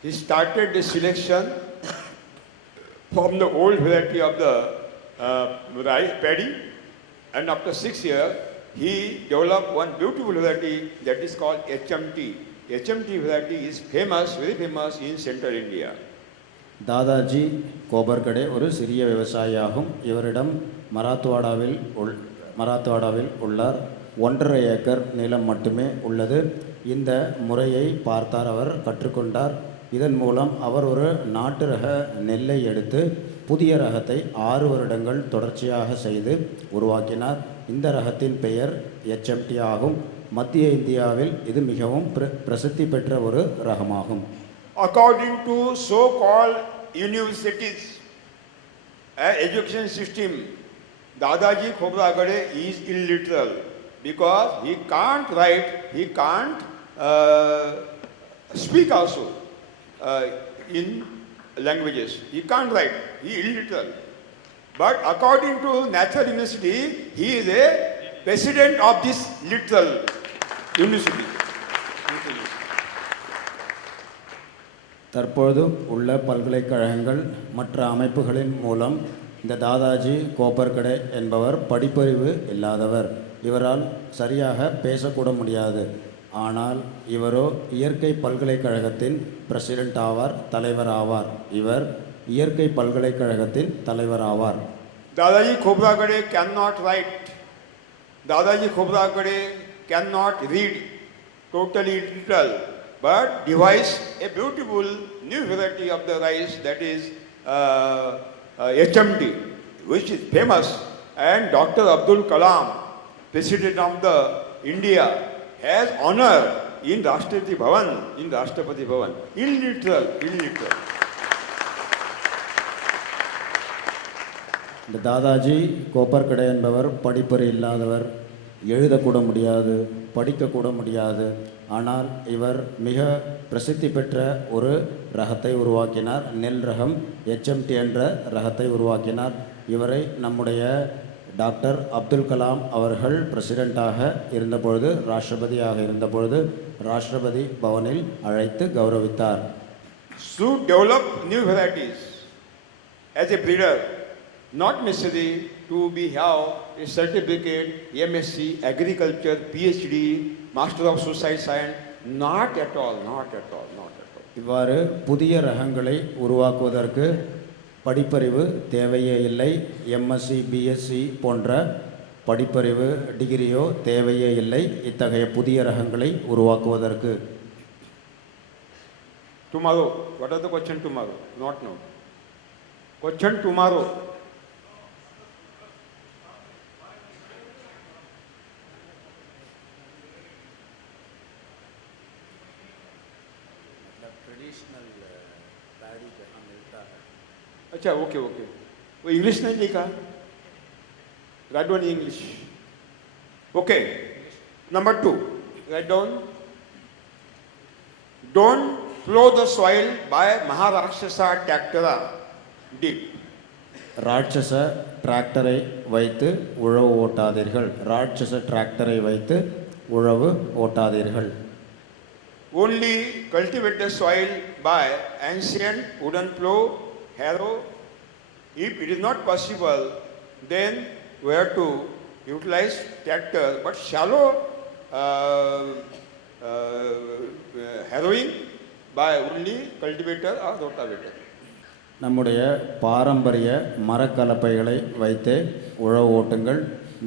He started the selection from the old variety of the rice paddy, and after 6 years, he developed one beautiful variety that is called HMT. HMT variety is famous, very famous in central India. Dadaji கோபர்கடே ஒரு சிறிய விவசாயியாகும். இவரிடம் மராத்வாடாவில் உள்ளார். 1.5 ஏக்கர் நிலம் மட்டுமே உள்ளது. இந்த முறையை பார்த்தார், அவர் கற்றுக்கொண்டார். இதன் மூலம் அவர் ஒரு நாட்டு ரக நெல்லை எடுத்து புதிய ரகத்தை 6 வருடங்கள் தொடர்ச்சியாக செய்து உருவாக்கினார். இந்த ரகத்தின் பெயர் HMT ஆகும். மத்திய இந்தியாவில் இது மிகவும் பிரசித்தி பெற்ற ஒரு ரகமாகும். According to so-called universities, education system, Dadaji Khobragade is illiterate because he can't write, he can't speak also in languages. He can't write, he is illiterate. But according to Natural University, he is a president of this literal university. தற்பொழுது உள்ள பல்கலைக்கழகங்கள் மற்ற அமைப்புகளின் மூலம் இந்த தாதாஜி கோப்பர்கடே என்பவர் படிப்பறிவு இல்லாதவர். இவரால் சரியாக பேசக்கூட முடியாது. ஆனால் இவரோ இயற்கை பல்கலைக்கழகத்தின் பிரசிடென்ட் ஆவார், தலைவர் ஆவார். இவர் இயற்கை பல்கலைக்கழகத்தின் தலைவர் ஆவார். Dadaji Khobragade cannot write. Dadaji Khobragade cannot read, totally literal, but devised a beautiful new variety of the rice, that is HMT, which is famous. And Dr. Abdul Kalam, President of the India, has honor in Rashtrapati Bhavan, illiterate. இந்த தாதாஜி கோப்பர்கடே என்பவர் படிப்பறி இல்லாதவர், எழுதக்கூட முடியாது, படிக்கக்கூட முடியாது. ஆனால் இவர் மிக பிரசித்தி பெற்ற ஒரு ரகத்தை உருவாக்கினார். நெல் ரகம் HMT என்ற ரகத்தை உருவாக்கினார். இவரை நம்முடைய டாக்டர் அப்துல் கலாம் அவர்கள் பிரசிடெண்ட்டாக இருந்தபொழுது, ராஷ்டிரபதியாக இருந்தபொழுது ராஷ்டிரபதி பவனில் அழைத்து கௌரவித்தார். Should develop new varieties as a breeder, not necessary to be have a certificate, MSc, agriculture, PhD, Master of Social Science, not at all. இவ்வாறு புதிய ரகங்களை உருவாக்குவதற்கு படிப்பறிவு தேவையே இல்லை. MSc, BSc போன்ற படிப்பறிவு டிகிரியோ தேவையே இல்லை இத்தகைய புதிய ரகங்களை உருவாக்குவதற்கு. Tomorrow, what are the question tomorrow? Not now. Question tomorrow. अच्छा, ओके. वो इंग्लिश नहीं लिखा, write down English. Okay. Number 2, write down. Don't plow the soil by Maharakshasa tractor deep. ராட்சச டிராக்டரை வைத்து உழவு ஓட்டாதீர்கள். ராட்சச டிராக்டரை வைத்து உழவு ஓட்டாதீர்கள். Only cultivate the soil by ancient wooden plow, harrow. If it is not possible, then we have to utilize tractor, but shallow harrowing by only cultivator or rotavator. நம்முடைய பாரம்பரிய மரக்கலப்பைகளை வைத்து உழவு ஓட்டுங்கள்.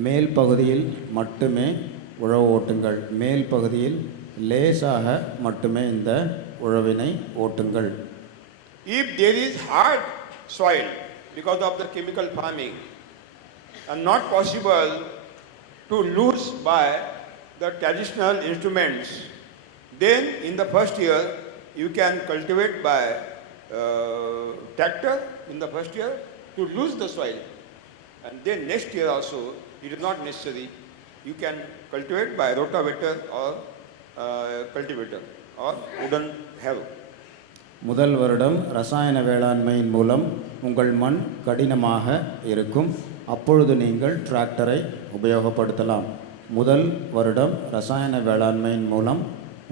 மேல் பகுதியில் மட்டுமே உழவு ஓட்டுங்கள். மேல் பகுதியில் லேசாக மட்டுமே இந்த உழவினை ஓட்டுங்கள். If there is hard soil because of the chemical farming and not possible to lose by the traditional instruments, then in the first year you can cultivate by tractor in the first year to lose the soil, and then next year also it is not necessary. You can cultivate by rotavator or cultivator or wooden harrow. முதல் வருடம் ரசாயன வேளாண்மையின் மூலம் உங்கள் மண் கடினமாக இருக்கும். அப்பொழுது நீங்கள் டிராக்டரை உபயோகப்படுத்தலாம். முதல் வருடம் ரசாயன வேளாண்மையின் மூலம்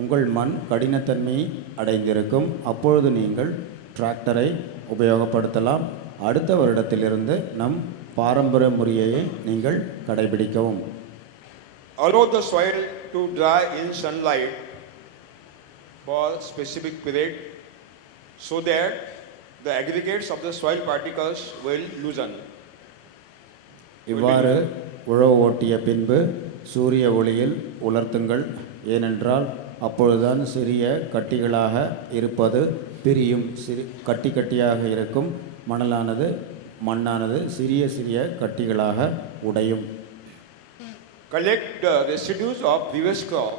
உங்கள் மண் கடினத்தன்மை அடைந்திருக்கும். அப்பொழுது நீங்கள் டிராக்டரை உபயோகப்படுத்தலாம். அடுத்த வருடத்திலிருந்து நம் பாரம்பரிய முறையை நீங்கள் கடைபிடிக்கவும். Allow the soil to dry in sunlight for specific period so that the aggregates of the soil particles will loosen. இவ்வாறு உழவு ஓட்டிய பின்பு சூரிய ஒளியில் உலர்த்துங்கள். ஏனென்றால் அப்பொழுதுதான் சிறிய கட்டிகளாக இருப்பது பிரியும். கட்டி கட்டியாக இருக்கும் மண்ணானது சிறிய சிறிய கட்டிகளாக உடையும். Collect the residues of previous crop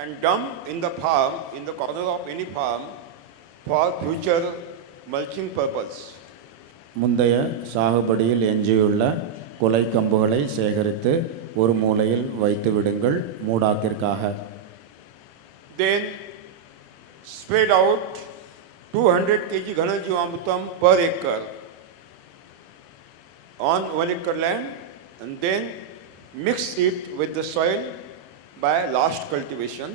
and dump in the farm, in the corner of any farm, for future mulching purpose. முந்தைய சாகுபடியில் எஞ்சியுள்ள குலை கம்புகளை சேகரித்து ஒரு மூலையில் வைத்து விடுங்கள், மூடாக்கிற்காக. Then spread out 200 kg Ghana Jeevamrutam per acre on 1 acre land, and then mix it with the soil by last cultivation.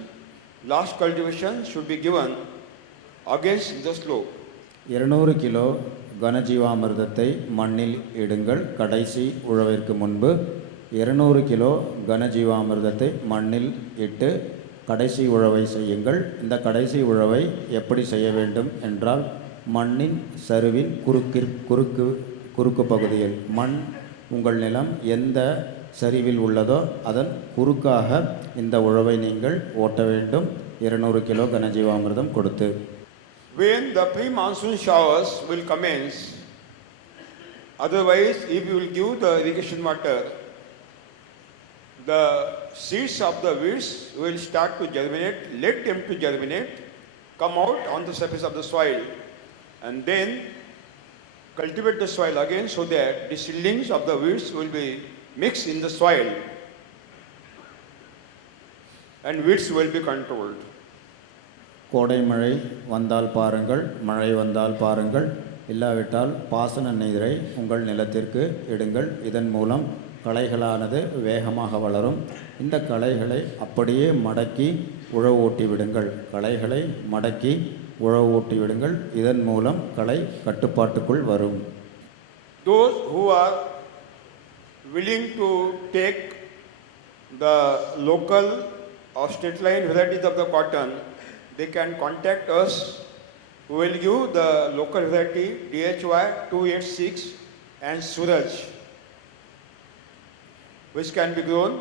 Last cultivation should be given against the slope. 200 kilo கனஜீவாமிர்தத்தை மண்ணில் இடுங்கள். கடைசி உழவிற்கு முன்பு 200 கிலோ கனஜீவாமிர்தத்தை மண்ணில் இட்டு கடைசி உழவை செய்யுங்கள். இந்த கடைசி உழவை எப்படி செய்ய வேண்டும் என்றால், மண்ணின் சரிவின் குறுக்கு பகுதியில், உங்கள் நிலம் எந்த சரிவில் உள்ளதோ அதன் குறுக்காக இந்த உழவை நீங்கள் ஓட்ட வேண்டும், 200 கிலோ கனஜீவாமிர்தம் கொடுத்து. When the pre-monsoon showers will commence, otherwise if you will give the irrigation water, the seeds of the weeds will start to germinate. Let them to germinate, come out on the surface of the soil, and then cultivate the soil again so that the seedlings of the weeds will be mixed in the soil and weeds will be controlled. கோடை மழை வந்தால் பாருங்கள், மழை வந்தால் பாருங்கள், இல்லாவிட்டால் பாசன நீரை உங்கள் நிலத்திற்கு இடுங்கள். இதன் மூலம் களைகளானது வேகமாக வளரும். இந்த களைகளை அப்படியே மடக்கி உழவு ஊட்டி விடுங்கள். களைகளை மடக்கி உழவு ஊட்டி விடுங்கள். இதன் மூலம் களை கட்டுப்பாட்டுக்குள் வரும். Those who are willing to take the local or state line varieties of the cotton, they can contact us. We will give the local variety DHY 286 and Suraj, which can be grown,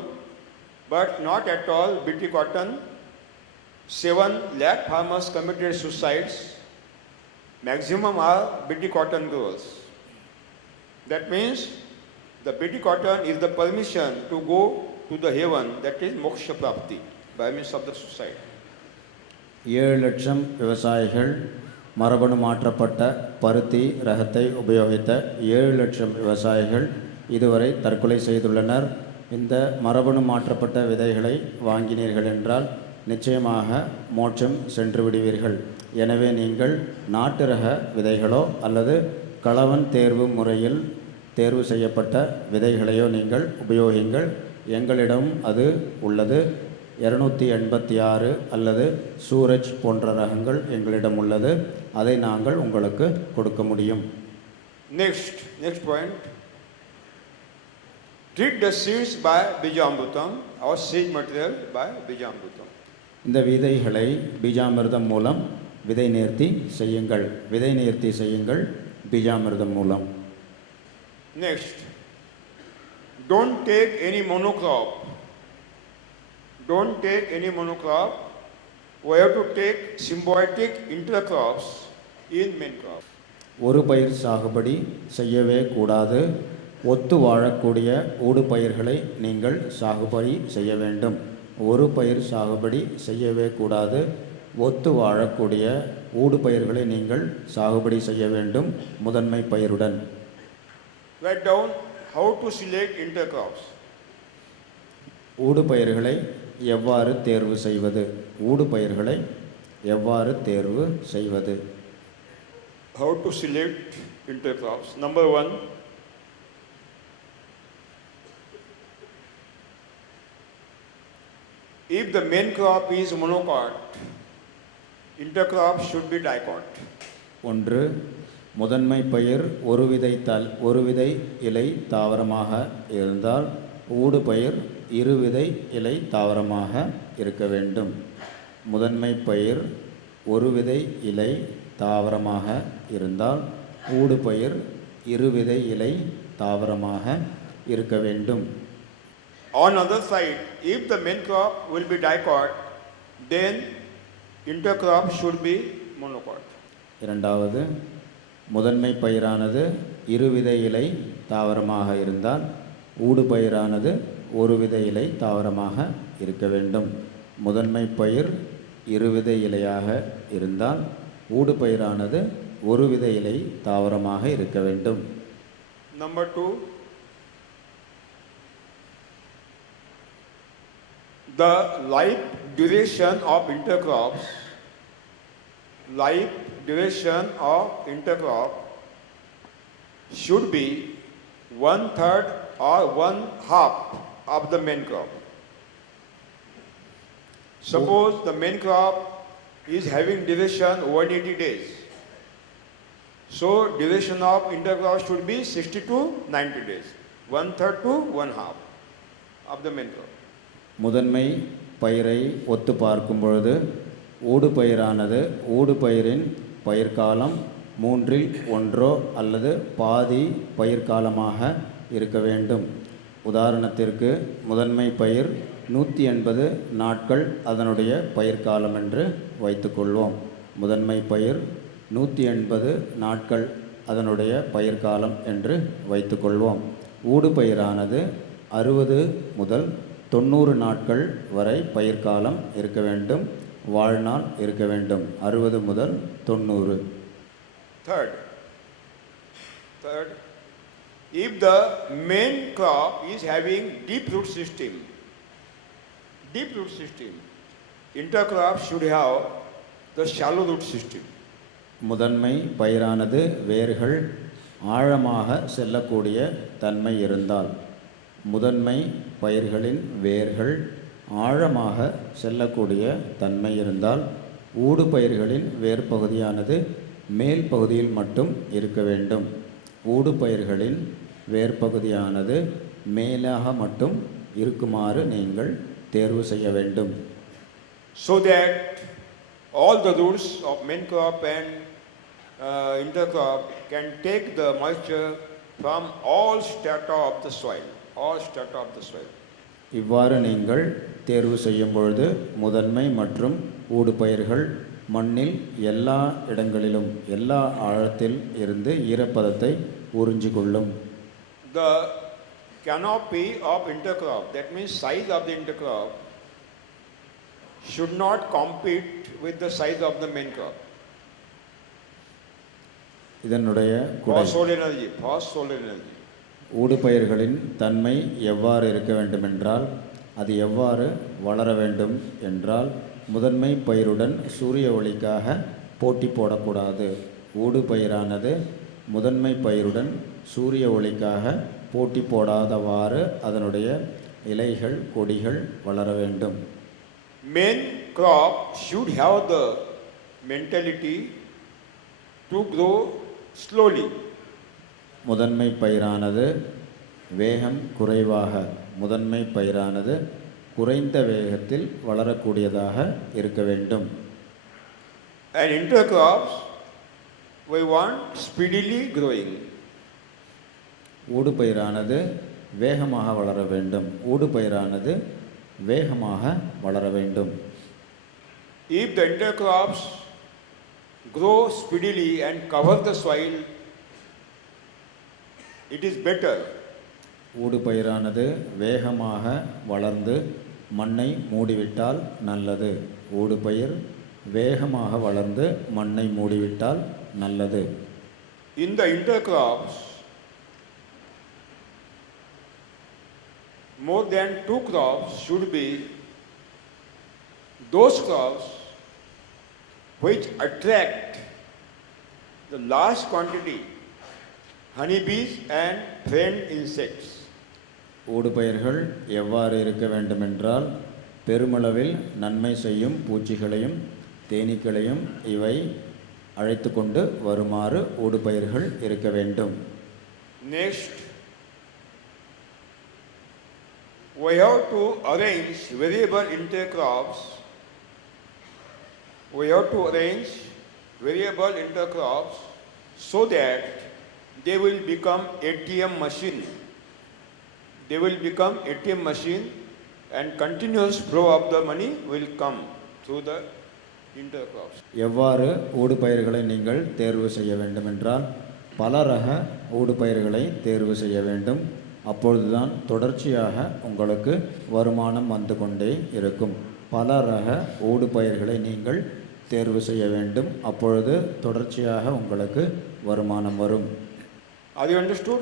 but not at all BT cotton. 7 lakh farmers committed suicides. Maximum are BT cotton growers. That means the BT cotton is the permission to go to the heaven, that is moksha prapti, by means of the suicide. 7 லட்சம் விவசாயிகள் மரபணு மாற்றப்பட்ட பருத்தி ரகத்தை உபயோகித்த 7 லட்சம் விவசாயிகள் இதுவரை தற்கொலை செய்துள்ளனர். இந்த மரபணு மாற்றப்பட்ட விதைகளை வாங்கினீர்கள் என்றால் நிச்சயமாக மோட்சம் சென்று விடுவீர்கள். எனவே நீங்கள் நாட்டு ரக விதைகளோ அல்லது கலவன் தேர்வு முறையில் தேர்வு செய்யப்பட்ட விதைகளையோ நீங்கள் உபயோகிங்கள். எங்களிடம் அது உள்ளது. 286 அல்லது சூரஜ் போன்ற ரகங்கள் எங்களிடம் உள்ளது. அதை நாங்கள் உங்களுக்கு கொடுக்க முடியும். Next point. Treat the seeds by Bijamrutam, or seed material by Bijamrutam. இந்த விதைகளை பீஜாமிர்தம் மூலம் விதை நேர்த்தி செய்யுங்கள். விதை நேர்த்தி செய்யுங்கள் பீஜாமிர்தம் மூலம். Next, don't take any monocrop. Don't take any monocrop. We have to take symbiotic intercrops in main crop. ஒரு பயிர் சாகுபடி செய்யவே கூடாது. ஒத்து வாழக்கூடிய ஊடுபயிர்களை நீங்கள் சாகுபடி செய்ய வேண்டும். ஒரு பயிர் சாகுபடி செய்யவே கூடாது. ஒத்து வாழக்கூடிய ஊடுபயிர்களை நீங்கள் சாகுபடி செய்ய வேண்டும் முதன்மை பயிருடன். Write down how to select intercrops. ஊடுபயிர்களை எவ்வாறு தேர்வு செய்வது? ஊடுபயிர்களை எவ்வாறு தேர்வு செய்வது? How to select intercrops. Number 1, if the main crop is monocot, intercrop should be dicot. 1. முதன்மை பயிர் ஒரு விதை இலை தாவரமாக இருந்தால் ஊடுபயிர் இருவிதை இலை தாவரமாக இருக்க வேண்டும். முதன்மை பயிர் ஒரு விதை இலை தாவரமாக இருந்தால் ஊடுபயிர் இருவிதை இலை தாவரமாக இருக்க வேண்டும். On other side, if the main crop will be dicot, then intercrop should be monocot. இரண்டாவது, முதன்மை பயிரானது இருவித இலை தாவரமாக இருந்தால் ஊடுபயிரானது ஒருவித இலை தாவரமாக இருக்க வேண்டும். முதன்மை பயிர் இருவித இலையாக இருந்தால் ஊடுபயிரானது ஒருவித இலை தாவரமாக இருக்க வேண்டும். Number 2, the life duration of intercrop should be 1/3 or 1/2 of the main crop. Suppose the main crop is having duration 180 days. So duration of intercrop should be 60 to 90 days. 1/3 to 1/2 of the main crop. முதன்மை பயிரை ஒத்து பார்க்கும் பொழுது ஊடுபயிரானது ஊடுபயிரின் பயிர்காலம் 1/3 அல்லது பாதி பயிர்காலமாக இருக்க வேண்டும். உதாரணத்திற்கு முதன்மை பயிர் 180 நாட்கள் அதனுடைய பயிர்காலம் என்று வைத்துக்கொள்வோம். முதன்மை பயிர் 180 நாட்கள் அதனுடைய பயிர்காலம் என்று வைத்துக்கொள்வோம். ஊடுபயிரானது 60 முதல் 90 நாட்கள் வரை பயிர்காலம் இருக்க வேண்டும், வாழ்நாள் இருக்க வேண்டும். 60 முதல் 90. Third, if the main crop is having deep root system, intercrop should have the shallow root system. முதன்மை பயிரானது வேர்கள் ஆழமாக செல்லக்கூடிய தன்மை இருந்தால், முதன்மை பயிர்களின் வேர்கள் ஆழமாக செல்லக்கூடிய தன்மை இருந்தால் ஊடுபயிர்களின் வேர்பகுதியானது மேல் பகுதியில் மட்டும் இருக்க வேண்டும். ஊடுபயிர்களின் வேர்பகுதியானது மேலாக மட்டும் இருக்குமாறு நீங்கள் தேர்வு செய்ய வேண்டும். So that all the roots of main crop and intercrop can take the moisture from all strata of the soil. இவ்வாறு நீங்கள் தேர்வு செய்யும் பொழுது முதன்மை மற்றும் ஊடுபயிர்கள் மண்ணில் எல்லா இடங்களிலும் எல்லா ஆழத்தில் இருந்து ஈரப்பதத்தை உறிஞ்சிக்கொள்ளும். The canopy of intercrop, that means size of the intercrop, should not compete with the size of the main crop. இதனுடைய Phosphorus solar energy. ஊடுபயிர்களின் தன்மை எவ்வாறு இருக்க வேண்டுமென்றால், அது எவ்வாறு வளர வேண்டும் என்றால், முதன்மை பயிருடன் சூரிய ஒளிக்காக போட்டி போடக்கூடாது. ஊடுபயிரானது முதன்மை பயிருடன் சூரிய ஒளிக்காக போட்டி போடாதவாறு அதனுடைய இலைகள் கொடிகள் வளர வேண்டும். Main crop should have the mentality to grow slowly. முதன்மை பயிரானது வேகம் குறைவாக, முதன்மை பயிரானது குறைந்த வேகத்தில் வளரக்கூடியதாக இருக்க வேண்டும். And intercrops we want speedily growing. ஊடுபயிரானது வேகமாக வளர வேண்டும். ஊடுபயிரானது வேகமாக வளர வேண்டும். If the intercrops grow speedily and cover the soil, it is better. ஊடுபயிரானது வேகமாக வளர்ந்து மண்ணை மூடிவிட்டால் நல்லது. ஊடுபயிர் வேகமாக வளர்ந்து மண்ணை மூடிவிட்டால் நல்லது. In the intercrops, more than 2 crops should be those crops which attract the large quantity honeybees and friend insects. ஊடுபயிர்கள் எவ்வாறு இருக்க வேண்டுமென்றால், பெருமளவில் நன்மை செய்யும் பூச்சிகளையும் தேனீக்களையும் இவை அழைத்து கொண்டு வருமாறு ஊடுபயிர்கள் இருக்க வேண்டும். Next, we have to arrange variable intercrops. So that they will become ATM machine. And continuous flow of the money will come through the intercrops. எவ்வாறு ஊடுபயிர்களை நீங்கள் தேர்வு செய்ய வேண்டும் என்றால் பல ரக ஊடுபயிர்களை தேர்வு செய்ய வேண்டும். அப்பொழுதுதான் தொடர்ச்சியாக உங்களுக்கு வருமானம் வந்து கொண்டே இருக்கும். பல ரக ஊடுபயிர்களை நீங்கள் தேர்வு செய்ய வேண்டும். அப்பொழுது தொடர்ச்சியாக உங்களுக்கு வருமானம் வரும். Are you understood?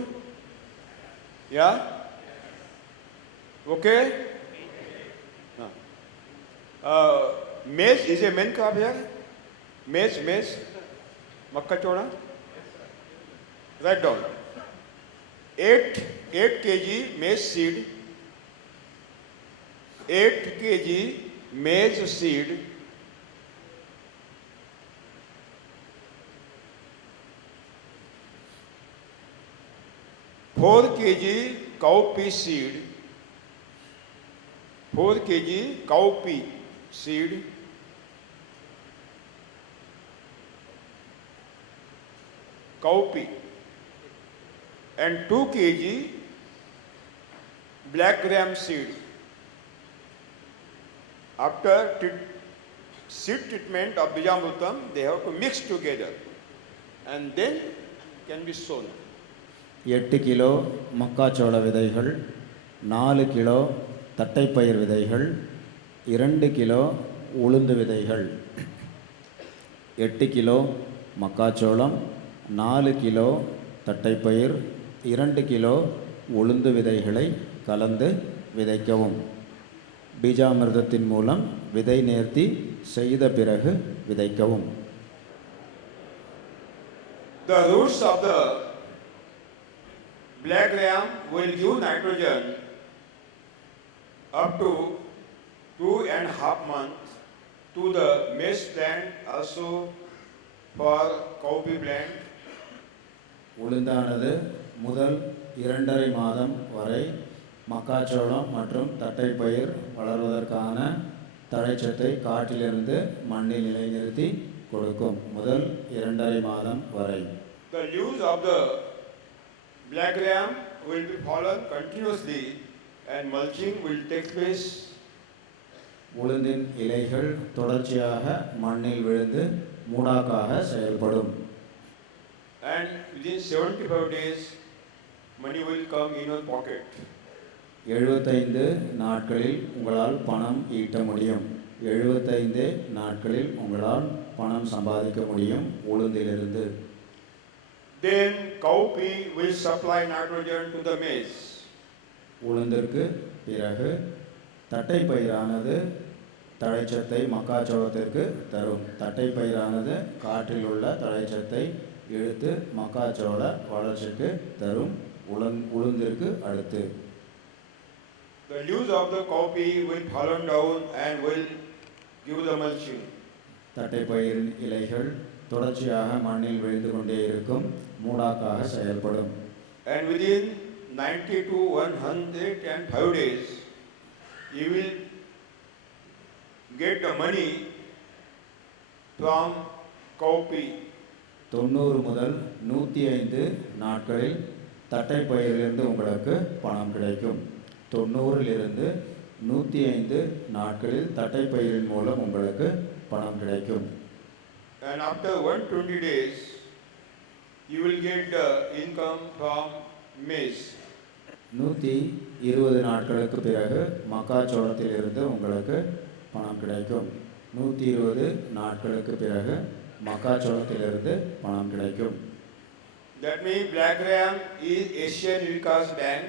Yeah? Okay? Maize is a main crop here? Maize, makka chona? Write down. 8 kg maize seed, 8 kg maize seed, 4 kg cowpea seed, 4 kg cowpea seed, cowpea, and 2 kg black gram seed. After seed treatment of Bijamrutam, they have to mix together and then can be sown. 8 kilo மக்காச்சோள விதைகள், 4 கிலோ தட்டைப்பயிர் விதைகள், 2 கிலோ உளுந்து விதைகள். 8 கிலோ மக்காச்சோளம், 4 கிலோ தட்டைப்பயிர், 2 கிலோ உளுந்து விதைகளை கலந்து விதைக்கவும். பீஜாமிர்தத்தின் மூலம் விதை நேர்த்தி செய்த பிறகு விதைக்கவும். The roots of the black gram will give nitrogen up to 2.5 months to the maize plant, also for cowpea plant. உளுந்தானது முதல் 2.5 மாதம் வரை மக்காச்சோளம் மற்றும் தட்டைப்பயிர் வளர்வதற்கான தழைச்சத்தை காட்டிலிருந்து மண்ணில் நிலைநிறுத்தி கொடுக்கும். முதல் 2.5 மாதம் வரை. The leaves of the black gram will be fallen continuously and mulching will take place. உளுந்தின் இலைகள் தொடர்ச்சியாக மண்ணில் விழுந்து மூடாக்காக செயல்படும். And within 75 days, money will come in your pocket. 75 நாட்களில் உங்களால் பணம் ஈட்ட முடியும். 75 நாட்களில் உங்களால் பணம் சம்பாதிக்க முடியும் உளுந்திலிருந்து. Then cowpea will supply nitrogen to the maize. உளுந்திற்கு பிறகு தட்டைப்பயிரானது தழைச்சத்தை மக்காச்சோளத்திற்கு தரும். தட்டைப்பயிரானது காற்றில் உள்ள தழைச்சத்தை இழுத்து மக்காச்சோள வளர்ச்சிக்கு தரும். உளுந்திற்கு அடுத்து The leaves of the cowpea will fallen down and will give the mulching. தட்டைப்பயிரின் இலைகள் தொடர்ச்சியாக மண்ணில் விழுந்து கொண்டே இருக்கும், மூடாக்காக செயல்படும். And within 90 to 105 days, you will get the money from cowpea. 90 முதல் 105 நாட்களில் தட்டைப்பயிரிலிருந்து உங்களுக்கு பணம் கிடைக்கும். 90லிருந்து 105 நாட்களில் தட்டைப்பயிரின் மூலம் உங்களுக்கு பணம் கிடைக்கும். And after 120 days, you will get the income from maize. 120 நாட்களுக்கு பிறகு மக்காச்சோளத்திலிருந்து உங்களுக்கு பணம் கிடைக்கும். 120 நாட்களுக்கு பிறகு மக்காச்சோளத்திலிருந்து பணம் கிடைக்கும். That means black gram is Asian Vikas Bank,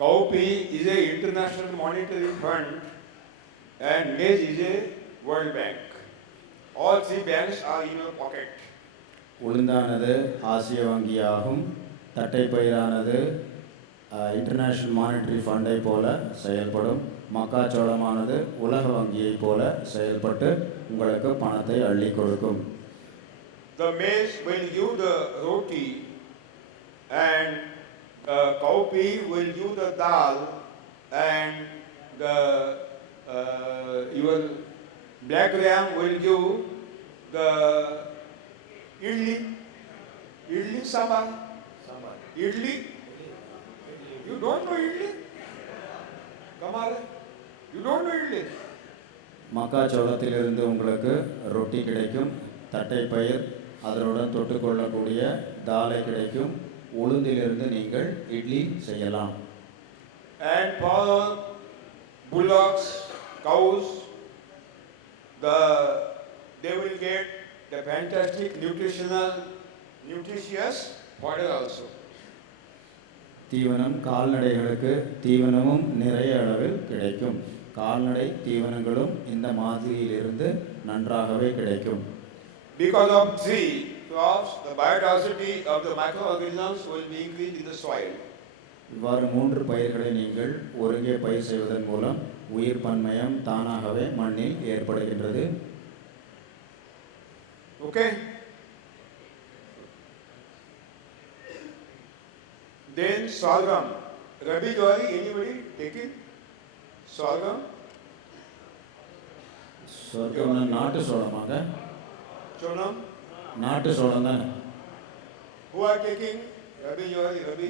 cowpea is a international monetary fund, and maize is a World Bank. All three banks are in your pocket. உளுந்தானது ஆசிய வங்கியாகும். தட்டைப்பயிரானது இன்டர்நேஷ்னல் மானிட்டரி ஃபண்டை போல செயல்படும். மக்காச்சோளமானது உலக வங்கியை போல செயல்பட்டு உங்களுக்கு பணத்தை அள்ளி கொடுக்கும். The maize will give the roti and cowpea will give the dal and the your black gram will give the idli sambar. Idli? You don't know idli? Come on, you don't know idli? மக்காச்சோளத்திலிருந்து உங்களுக்கு ரொட்டி கிடைக்கும், தட்டைப்பயிர் அதனுடன் தொட்டுக்கொள்ளக்கூடிய தாலை கிடைக்கும், உளுந்திலிருந்து நீங்கள் இட்லி செய்யலாம். And for bullocks, cows, they will get the fantastic nutritious fodder also. தீவனம் கால்நடைகளுக்கு தீவனமும் நிறைய அளவில் கிடைக்கும். கால்நடை தீவனங்களும் இந்த மாதிரியிலிருந்து நன்றாகவே கிடைக்கும். Because of three crops, the biodiversity of the microorganisms will be increased in the soil. இவ்வாறு 3 பயிர்களை நீங்கள் ஒருங்கே பயிர் செய்வதன் மூலம் உயிர் பன்மயம் தானாகவே மண்ணில் ஏற்படுகின்றது. Okay? Then sorghum. Rabi jowari, anybody take it? Sorghum? சொர்க்கம்னா நாட்டு சோளமாக? Chonam? நாட்டு சோளம் தானே? Who are taking Rabi jowari? Rabi?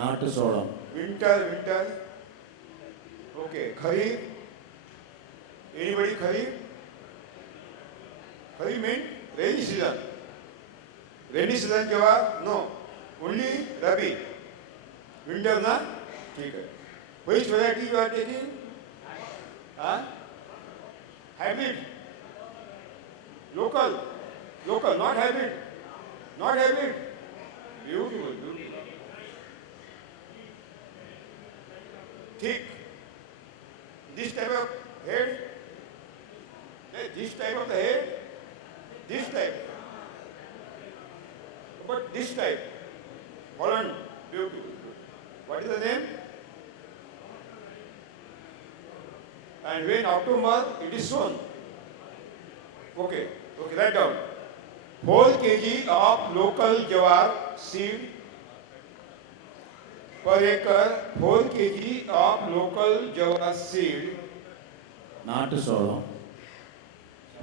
நாட்டு சோளம். Winter. Okay. Kharif? Anybody kharif? Kharif means rainy season. Rainy season jawar? No. Only Rabi. Winter na? ठीक है. Which variety you are taking? Huh? Hybrid. Local, not hybrid. Beautiful. Thick. This type of head. This type of the head. This type. But this type. Holland. Beautiful. What is the name? And when October, it is sown. Okay, write down. 4 kg of local jawar seed per acre. 4 kg of local jawar seed. நாட்டு சோளம்.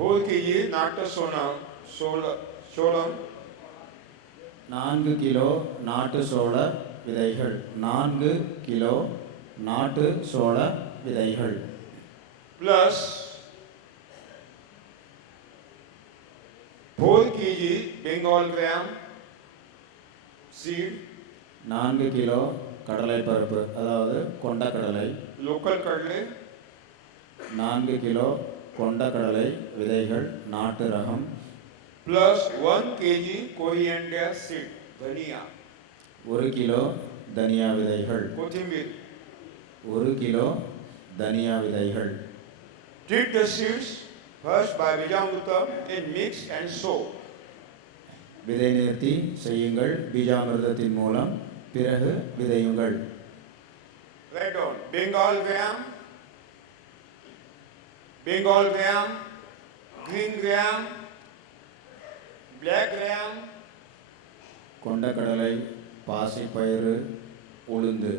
4 kg நாட்டு சோளம். 4 கிலோ நாட்டு சோள விதைகள். 4 கிலோ நாட்டு சோள விதைகள். Plus 4 kg Bengal gram seed. 4 kilo கடலை பருப்பு, அதாவது கொண்டக்கடலை. Local கடலை. 4 கிலோ கொண்டக்கடலை விதைகள், நாட்டு ரகம். Plus 1 kg coriander seed. Dhania. 1 kilo தனியா விதைகள். Kothimir. 1 கிலோ தனியா விதைகள். Treat the seeds first by Bijamrutam, then mix and sow. விதை நேர்த்தி செய்யுங்கள் பீஜாமிர்தத்தின் மூலம், பிறகு விதையுங்கள். Write down. Bengal gram, green gram, black gram. கொண்டக்கடலை, பாசிப்பயிறு, உளுந்து.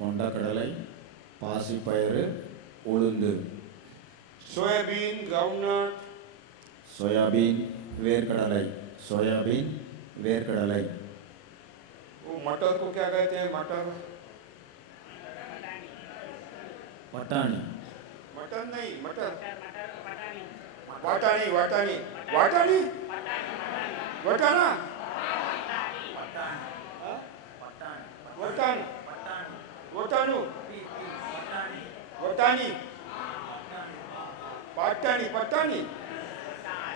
கொண்டக்கடலை, பாசிப்பயிறு, உளுந்து. Soybean, groundnut. சோயாபீன், வேர்க்கடலை. சோயாபீன், வேர்க்கடலை. वो मटर को क्या कहते हैं? मटर பட்டாணி. मटर नहीं, मटर वाटानी वटाना वटानू वटानी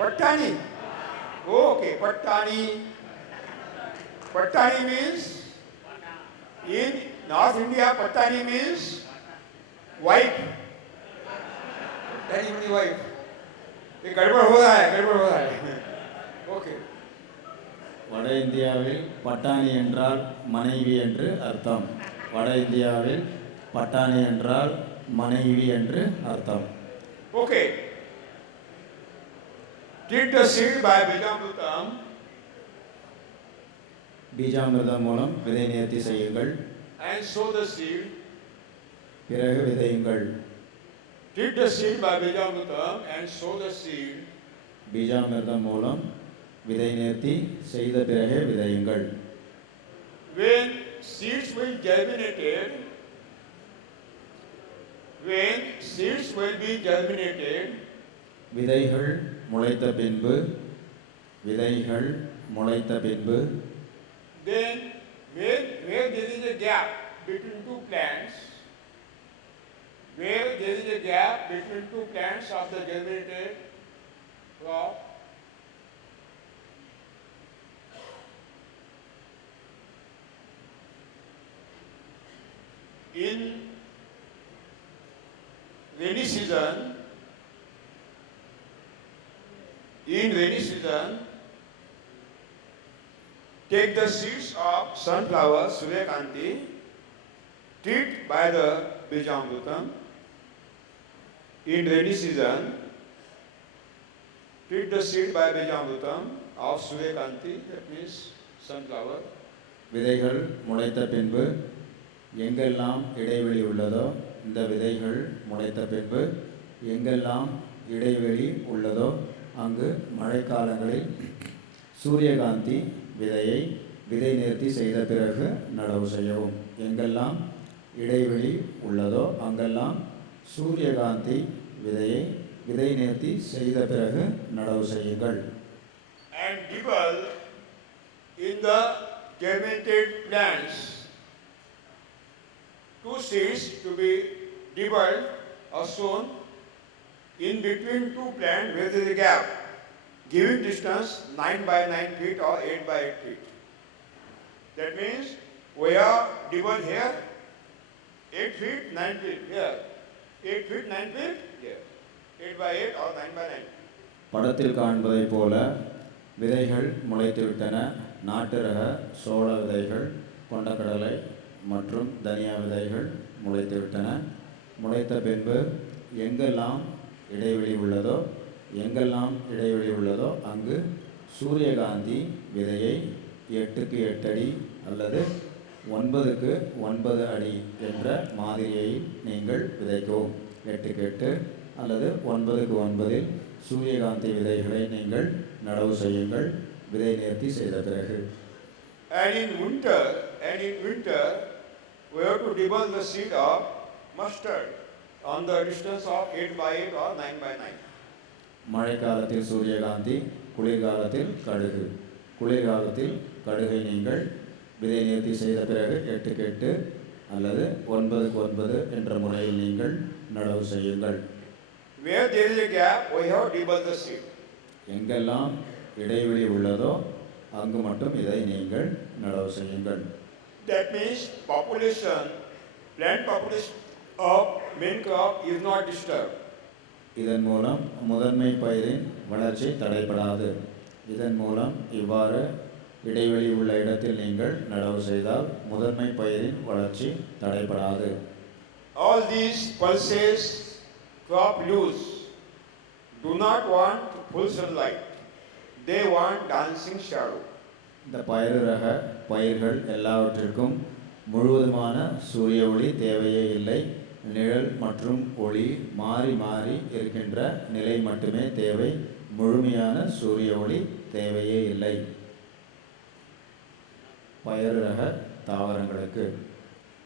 पट्टानी. Okay, Pattani means in North India. Pattani means wife. Pattani means wife. ये गड़बड़ हो रहा है. Okay. வட இந்தியாவில் பட்டாணி என்றால் மனைவி என்று அர்த்தம். வட இந்தியாவில் பட்டாணி என்றால் மனைவி என்று அர்த்தம். Okay. Treat the seed by Bijamrutam. பீஜாமிர்தம் மூலம் விதை நேர்த்தி செய்யுங்கள். And sow the seed. பிறகு விதையுங்கள். Treat the seed by Bijamrutam and sow the seed. பீஜாமிர்தம் மூலம் விதை நேர்த்தி செய்த பிறகு விதையுங்கள். When seeds will be germinated, விதைகள் முளைத்த பின்பு விதைகள் முளைத்த பின்பு then where there is a gap between two plants, where there is a gap between two plants of the germinated crop, in rainy season, take the seeds of sunflower Suryakanti, treat by the Bijamrutam. In rainy season, treat the seed by Bijamrutam of Suryakanti, that means sunflower. விதைகள் முளைத்த பின்பு எங்கெல்லாம் இடைவெளி உள்ளதோ இந்த விதைகள் முளைத்த பின்பு எங்கெல்லாம் இடைவெளி உள்ளதோ அங்கு மழைக்காலங்களில் சூரியகாந்தி விதையை விதை நேர்த்தி செய்த பிறகு நடவு செய்யவும். எங்கெல்லாம் இடைவெளி உள்ளதோ அங்கெல்லாம் சூரியகாந்தி விதையை விதை நேர்த்தி செய்த பிறகு நடவு செய்யுங்கள். And dibble in the germinated plants, two seeds to be dibbled or sown in between two plants where there is a gap, giving distance 9 by 9 feet or 8 by 8 feet. That means we are dibbled here, 8 feet, 9 feet here, 8 feet, 9 feet here, 8 by 8 or 9 by 9. படத்தில் காண்பதைப் போல விதைகள் முளைத்துவிட்டன. நாட்டு ரக சோள விதைகள், கொண்டக்கடலை மற்றும் தனியா விதைகள் முளைத்துவிட்டன. முளைத்த பின்பு எங்கெல்லாம் இடைவெளி உள்ளதோ அங்கு சூரியகாந்தி விதையை 8க்கு 8 அடி அல்லது 9க்கு 9 அடி என்ற மாதிரியை நீங்கள் விதைக்கவும். 8க்கு 8 அல்லது 9க்கு 9 சூரியகாந்தி விதைகளை நீங்கள் நடவு செய்யுங்கள் விதை நேர்த்தி செய்த பிறகு. And in winter, we have to dibble the seed of mustard on the distance of 8 by 8 or 9 by 9. மழைக்காலத்தில் சூரியகாந்தி, குளிர்காலத்தில் கடுகு. குளிர்காலத்தில் கடுகை நீங்கள் விதை நேர்த்தி செய்த பிறகு 8க்கு 8 அல்லது 9க்கு 9 என்ற முறையில் நீங்கள் நடவு செய்யுங்கள். Where there is a gap, we have to dibble the seed. எங்கெல்லாம் இடைவெளி உள்ளதோ அங்கு மட்டும் இதை நீங்கள் நடவு செய்யுங்கள். That means plant population of main crop is not disturbed. இதன் மூலம் முதன்மை பயிரின் வளர்ச்சி தடைபடாது. இதன் மூலம் இவ்வாறு இடைவெளி உள்ள இடத்தில் நீங்கள் நடவு செய்தால் முதன்மை பயிரின் வளர்ச்சி தடைபடாது. All these pulses crop loose do not want full sunlight. They want dancing shadow. இந்த பயிறு ரக பயிர்கள் எல்லாவற்றிற்கும் முழுவதுமான சூரிய ஒளி தேவையே இல்லை. நிழல் மற்றும் ஒளி மாறி மாறி இருக்கின்ற நிலை மட்டுமே தேவை. முழுமையான சூரிய ஒளி தேவையே இல்லை பயிறு ரக தாவரங்களுக்கு.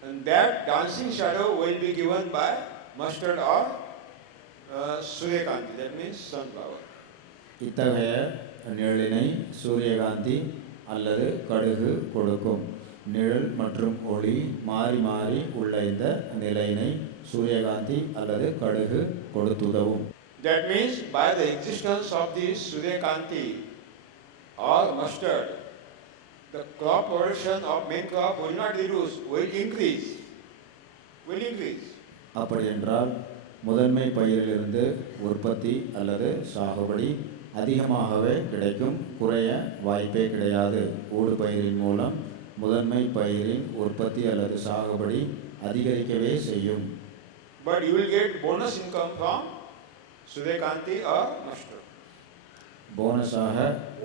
And that dancing shadow will be given by mustard or Suryakanti, that means sunflower. இத்தகைய நிழலினை சூரியகாந்தி அல்லது கடுகு கொடுக்கும். நிழல் மற்றும் ஒளி மாறி மாறி உள்ள இந்த நிலையினை சூரியகாந்தி அல்லது கடுகு கொடுத்துதவும். That means by the existence of this Suryakanti or mustard, the crop production of main crop will not reduce, will increase. அப்படி என்றால் முதன்மை பயிரிலிருந்து உற்பத்தி அல்லது சாகுபடி அதிகமாகவே கிடைக்கும், குறைய வாய்ப்பே கிடையாது. ஊடு பயிரின் மூலம் முதன்மை பயிரின் உற்பத்தி அல்லது சாகுபடி அதிகரிக்கவே செய்யும். But you will get bonus income from Suryakanti or mustard. போனஸாக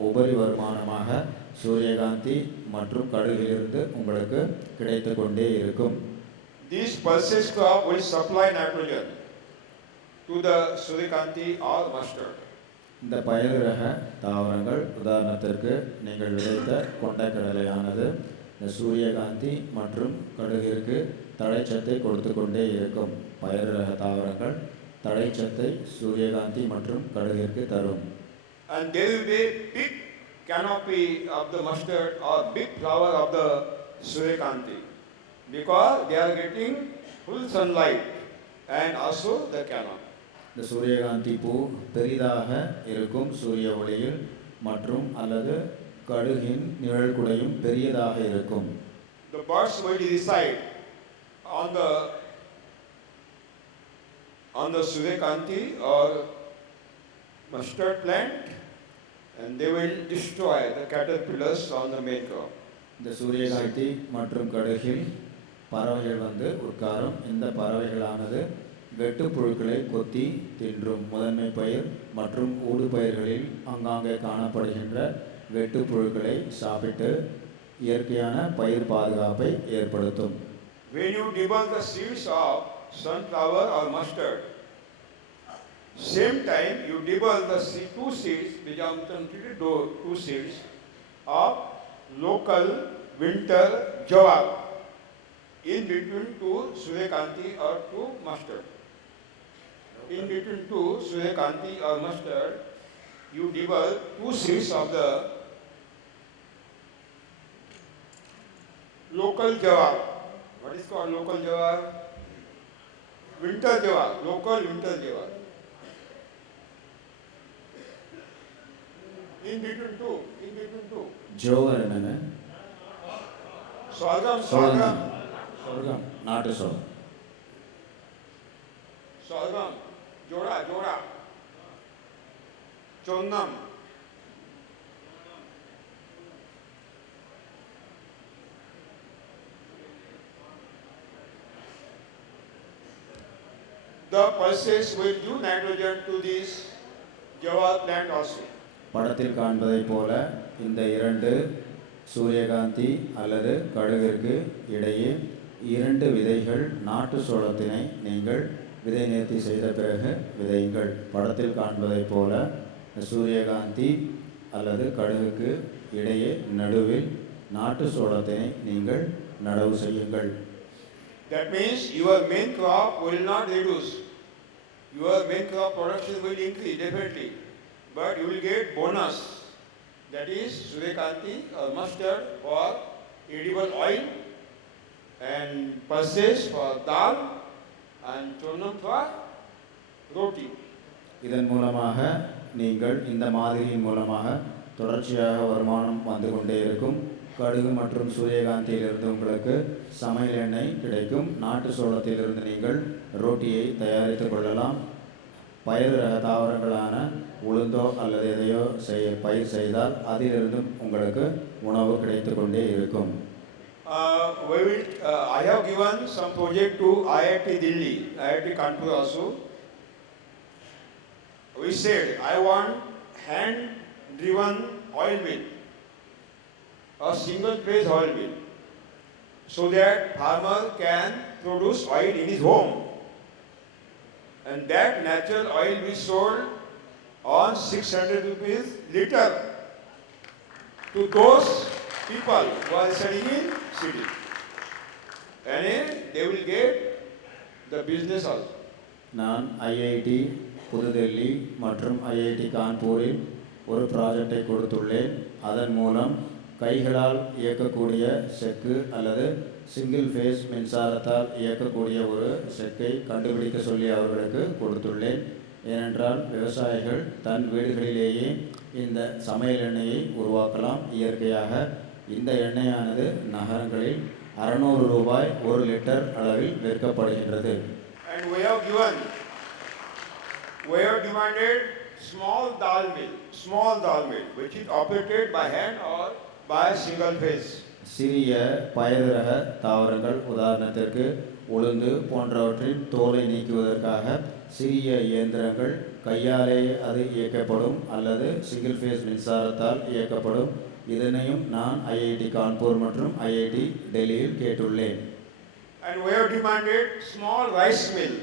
உபரி வருமானமாக சூரியகாந்தி மற்றும் கடுகிலிருந்து உங்களுக்கு கிடைத்து கொண்டே இருக்கும். These pulses crop will supply nitrogen to the Suryakanti or mustard. இந்த பயிர் ரக தாவரங்கள் உதாரணத்திற்கு நீங்கள் விதைத்த கொண்டைக்கடலையானது இந்த சூரியகாந்தி மற்றும் கடுகிற்கு தழைச்சத்தை கொடுத்து கொண்டே இருக்கும். பயிர் ரக தாவரங்கள் தழைச்சத்தை சூரியகாந்தி மற்றும் கடுகிற்கு தரும். And there will be big canopy of the mustard or big flower of the Suryakanti because they are getting full sunlight and also the canopy. இந்த சூரியகாந்தி பூ பெரிதாக இருக்கும் சூரிய ஒளியில் மற்றும் அல்லது கடுகின் நிழல் குடையும் பெரியதாக இருக்கும். The birds will reside on the Suryakanti or mustard plant and they will destroy the caterpillars on the main crop. இந்த சூரியகாந்தி மற்றும் கடுகில் பறவைகள் உட்காரும். இந்த பறவைகளானது வெட்டுப்புழுக்களை கொத்தி தின்றும். முதன்மை பயிர் மற்றும் ஊடுபயிர்களில் ஆங்காங்கே காணப்படுகின்ற வெட்டுப்புழுக்களை சாப்பிட்டு இயற்கையான பயிர் பாதுகாப்பை ஏற்படுத்தும். When you debulk the seeds of sunflower or mustard, same time you debulk the two seeds which are completed two seeds of local winter jawar in between two Suryakanti or two mustard. In between two Suryakanti or mustard, you debulk two seeds of the local jawar. What is called local jawar? Winter jawar, local winter jawar. In between two. Jowar என்னங்க? Sorghum. சோளம், நாட்டு சோளம். Sorghum, jora. Chonnam. The pulses will give nitrogen to this jawar plant also. படத்தில் காண்பதைப் போல இந்த இரண்டு சூரியகாந்தி அல்லது கடுகிற்கு இடையே இரண்டு விதைகள் நாட்டு சோளத்தினை நீங்கள் விதை நேர்த்தி செய்த பிறகு விதையுங்கள். படத்தில் காண்பதைப் போல சூரியகாந்தி அல்லது கடுகுக்கு இடையே நடுவில் நாட்டு சோளத்தினை நீங்கள் நடவு செய்யுங்கள். That means your main crop will not reduce. Your main crop production will increase definitely. But you will get bonus, that is Suryakanti or mustard for edible oil and pulses for dal and chonnam for roti. இதன் மூலமாக நீங்கள் இந்த மாதிரியின் மூலமாக தொடர்ச்சியாக வருமானம் வந்து கொண்டே இருக்கும். கடுகு மற்றும் சூரியகாந்தியிலிருந்து உங்களுக்கு சமையல் எண்ணெய் கிடைக்கும். நாட்டு சோளத்திலிருந்து நீங்கள் ரோட்டியை தயாரித்து கொள்ளலாம். பயிர் தாவரங்களான உளுந்தோ அல்லது எதையோ பயிர் செய்தால் அதிலிருந்தும் உங்களுக்கு உணவு கிடைத்து கொண்டே இருக்கும். I have given some project to IIT Delhi, IIT Kanpur also. We said I want hand-driven oil mill, a single-phase oil mill, so that farmer can produce oil in his home. And that natural oil we sold on 600 rupees liter to those people who are studying in city. And they will get the business also. நான் ஐஐடி புதுடெல்லி மற்றும் ஐஐடி கான்பூரில் ஒரு ப்ராஜெக்டை கொடுத்துள்ளேன். அதன் மூலம் கைகளால் இயக்கக்கூடிய செக்கு அல்லது சிங்கிள் ஃபேஸ் மின்சாரத்தால் இயக்கக்கூடிய ஒரு செக்கை கண்டுபிடிக்க சொல்லி அவர்களுக்கு கொடுத்துள்ளேன். ஏனென்றால் விவசாயிகள் தன் வீடுகளிலேயே இந்த சமையல் எண்ணெயை உருவாக்கலாம் இயற்கையாக. இந்த எண்ணெயானது நகரங்களில் 600 ரூபாய் 1 லிட்டர் அளவில் விற்கப்படுகின்றது. And we have demanded small dal mill which is operated by hand or by single phase. சிறிய பயறு ரக தாவரங்கள் உதாரணத்திற்கு உளுந்து போன்றவற்றின் தோலை நீக்குவதற்காக சிறிய இயந்திரங்கள் கையாலே அது இயக்கப்படும் அல்லது சிங்கிள் ஃபேஸ் மின்சாரத்தால் இயக்கப்படும். இதனையும் நான் ஐஐடி கான்பூர் மற்றும் ஐஐடி டெல்லியில் கேட்டுள்ளேன். And we have demanded small rice mill.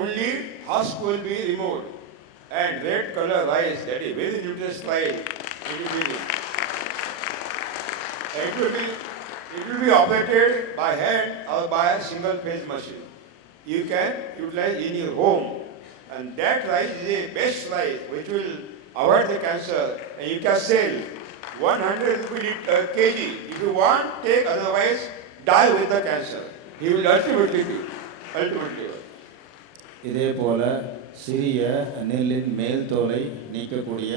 Only husk will be removed and red color rice, that is very nutritious rice. It will be operated by hand or by a single phase machine. you can utilize in your home. And that rice is a best rice which will avoid the cancer. And you can sell 100 rupees kg. If you want, take, otherwise die with the cancer. He will ultimately do. Ultimately. இதே போல சிறிய நெல்லின் மேல் தோலை நீக்கக்கூடிய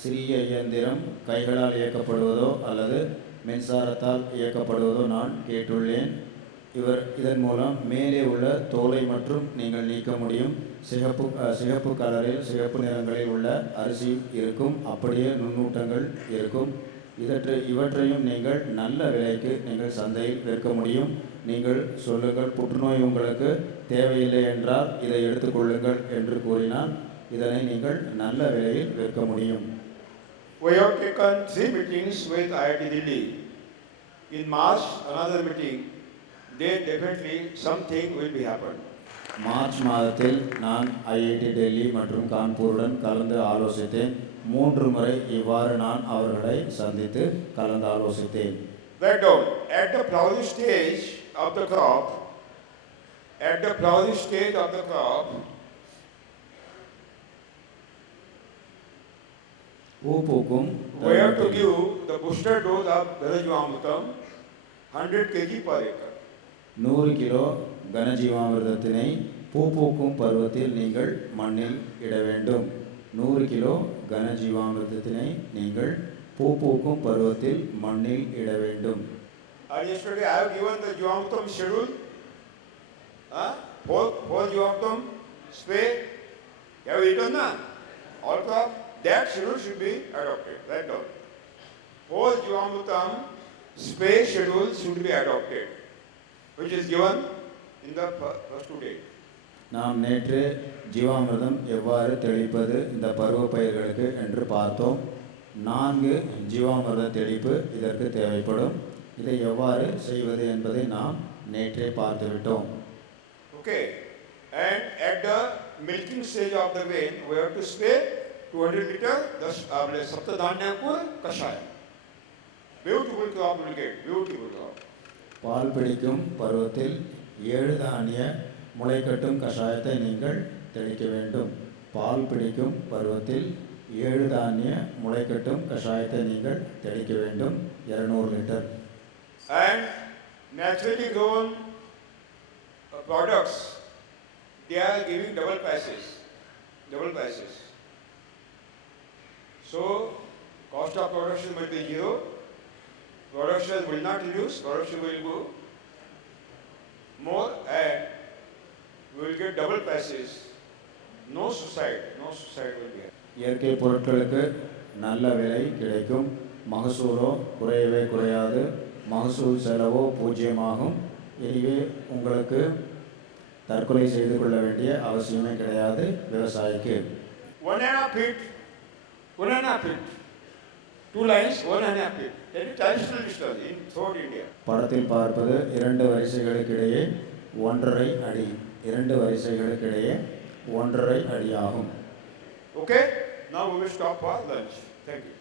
சிறிய இயந்திரம் கைகளால் இயக்கப்படுவதோ அல்லது மின்சாரத்தால் இயக்கப்படுவதோ நான் கேட்டுள்ளேன். இதன் மூலம் மேலே உள்ள தோலை மற்றும் நீங்கள் நீக்க முடியும். சிகப்பு கலரில் சிகப்பு நிறங்களில் உள்ள அரிசி இருக்கும், அப்படியே நுண்ணூட்டங்கள் இருக்கும். இவற்றையும் நீங்கள் நல்ல விலைக்கு நீங்கள் சந்தையில் விற்க முடியும். நீங்கள் சொல்லுங்கள், புற்றுநோய் உங்களுக்கு தேவையில்லை என்றால் இதை எடுத்துக்கொள்ளுங்கள் என்று கூறினால் இதனை நீங்கள் நல்ல விலையில் விற்க முடியும். We have taken 3 meetings with IIT Delhi. In March, another meeting. Then definitely something will be happen. March மாதத்தில் நான் ஐஐடி டெல்லி மற்றும் கான்பூருடன் கலந்து ஆலோசித்தேன். 3 முறை இவ்வாறு நான் அவர்களை சந்தித்து கலந்து ஆலோசித்தேன். Write down, at the flowering stage of the crop, பூ பூக்கும் we have to give the booster dose of Ganajivamrutam 100 kg per acre. 100 kilo கனஜீவாமிர்தத்தினை பூ பூக்கும் பருவத்தில் நீங்கள் மண்ணில் இட வேண்டும். 100 கிலோ கனஜீவாமிர்தத்தினை நீங்கள் பூ பூக்கும் பருவத்தில் மண்ணில் இட வேண்டும். Yesterday I have given the Jivamrutam schedule. For Jivamrutam spray, you have eaten na? Also, that schedule should be adopted. Right down. For Jivamrutam spray schedule should be adopted, which is given in the first 2 days. நாம் நேற்று ஜீவாமிர்தம் எவ்வாறு தெளிப்பது இந்த பருவ பயிர்களுக்கு என்று பார்த்தோம். 4 ஜீவாமிர்த தெளிப்பு இதற்கு தேவைப்படும். இதை எவ்வாறு செய்வது என்பதை நாம் நேற்றே பார்த்துவிட்டோம். Okay, and at the milking stage of the grain, we have to spray 200 liter the Saptadhanyakur Kashaya. Beautiful crop will get, beautiful crop. பால் பிடிக்கும் பருவத்தில் 7 தானிய முளைக்கட்டும் கஷாயத்தை நீங்கள் தெளிக்க வேண்டும். பால் பிடிக்கும் பருவத்தில் 7 தானிய முளைக்கட்டும் கஷாயத்தை நீங்கள் தெளிக்க வேண்டும். 200 litre. And naturally grown products, they are giving double prices. So cost of production will be 0. Production will not reduce, production will go more, and we will get double prices. No suicide will be. இயற்கை பொருட்களுக்கு நல்ல விலை கிடைக்கும். மகசூலோ குறையவே குறையாது. மகசூல் செலவோ பூஜ்ஜியமாகும். எனவே உங்களுக்கு தற்கொலை செய்து கொள்ள வேண்டிய அவசியமே கிடையாது விவசாயிக்கு. 1.5 feet, 2 lines, 1.5 feet. That is traditional distance in throughout India. படத்தில் பார்ப்பது 2 வரிசைகளுக்கிடையே 1.5 அடி. 2 வரிசைகளுக்கிடையே 1.5 அடி ஆகும். Okay, now we will stop for lunch. Thank you.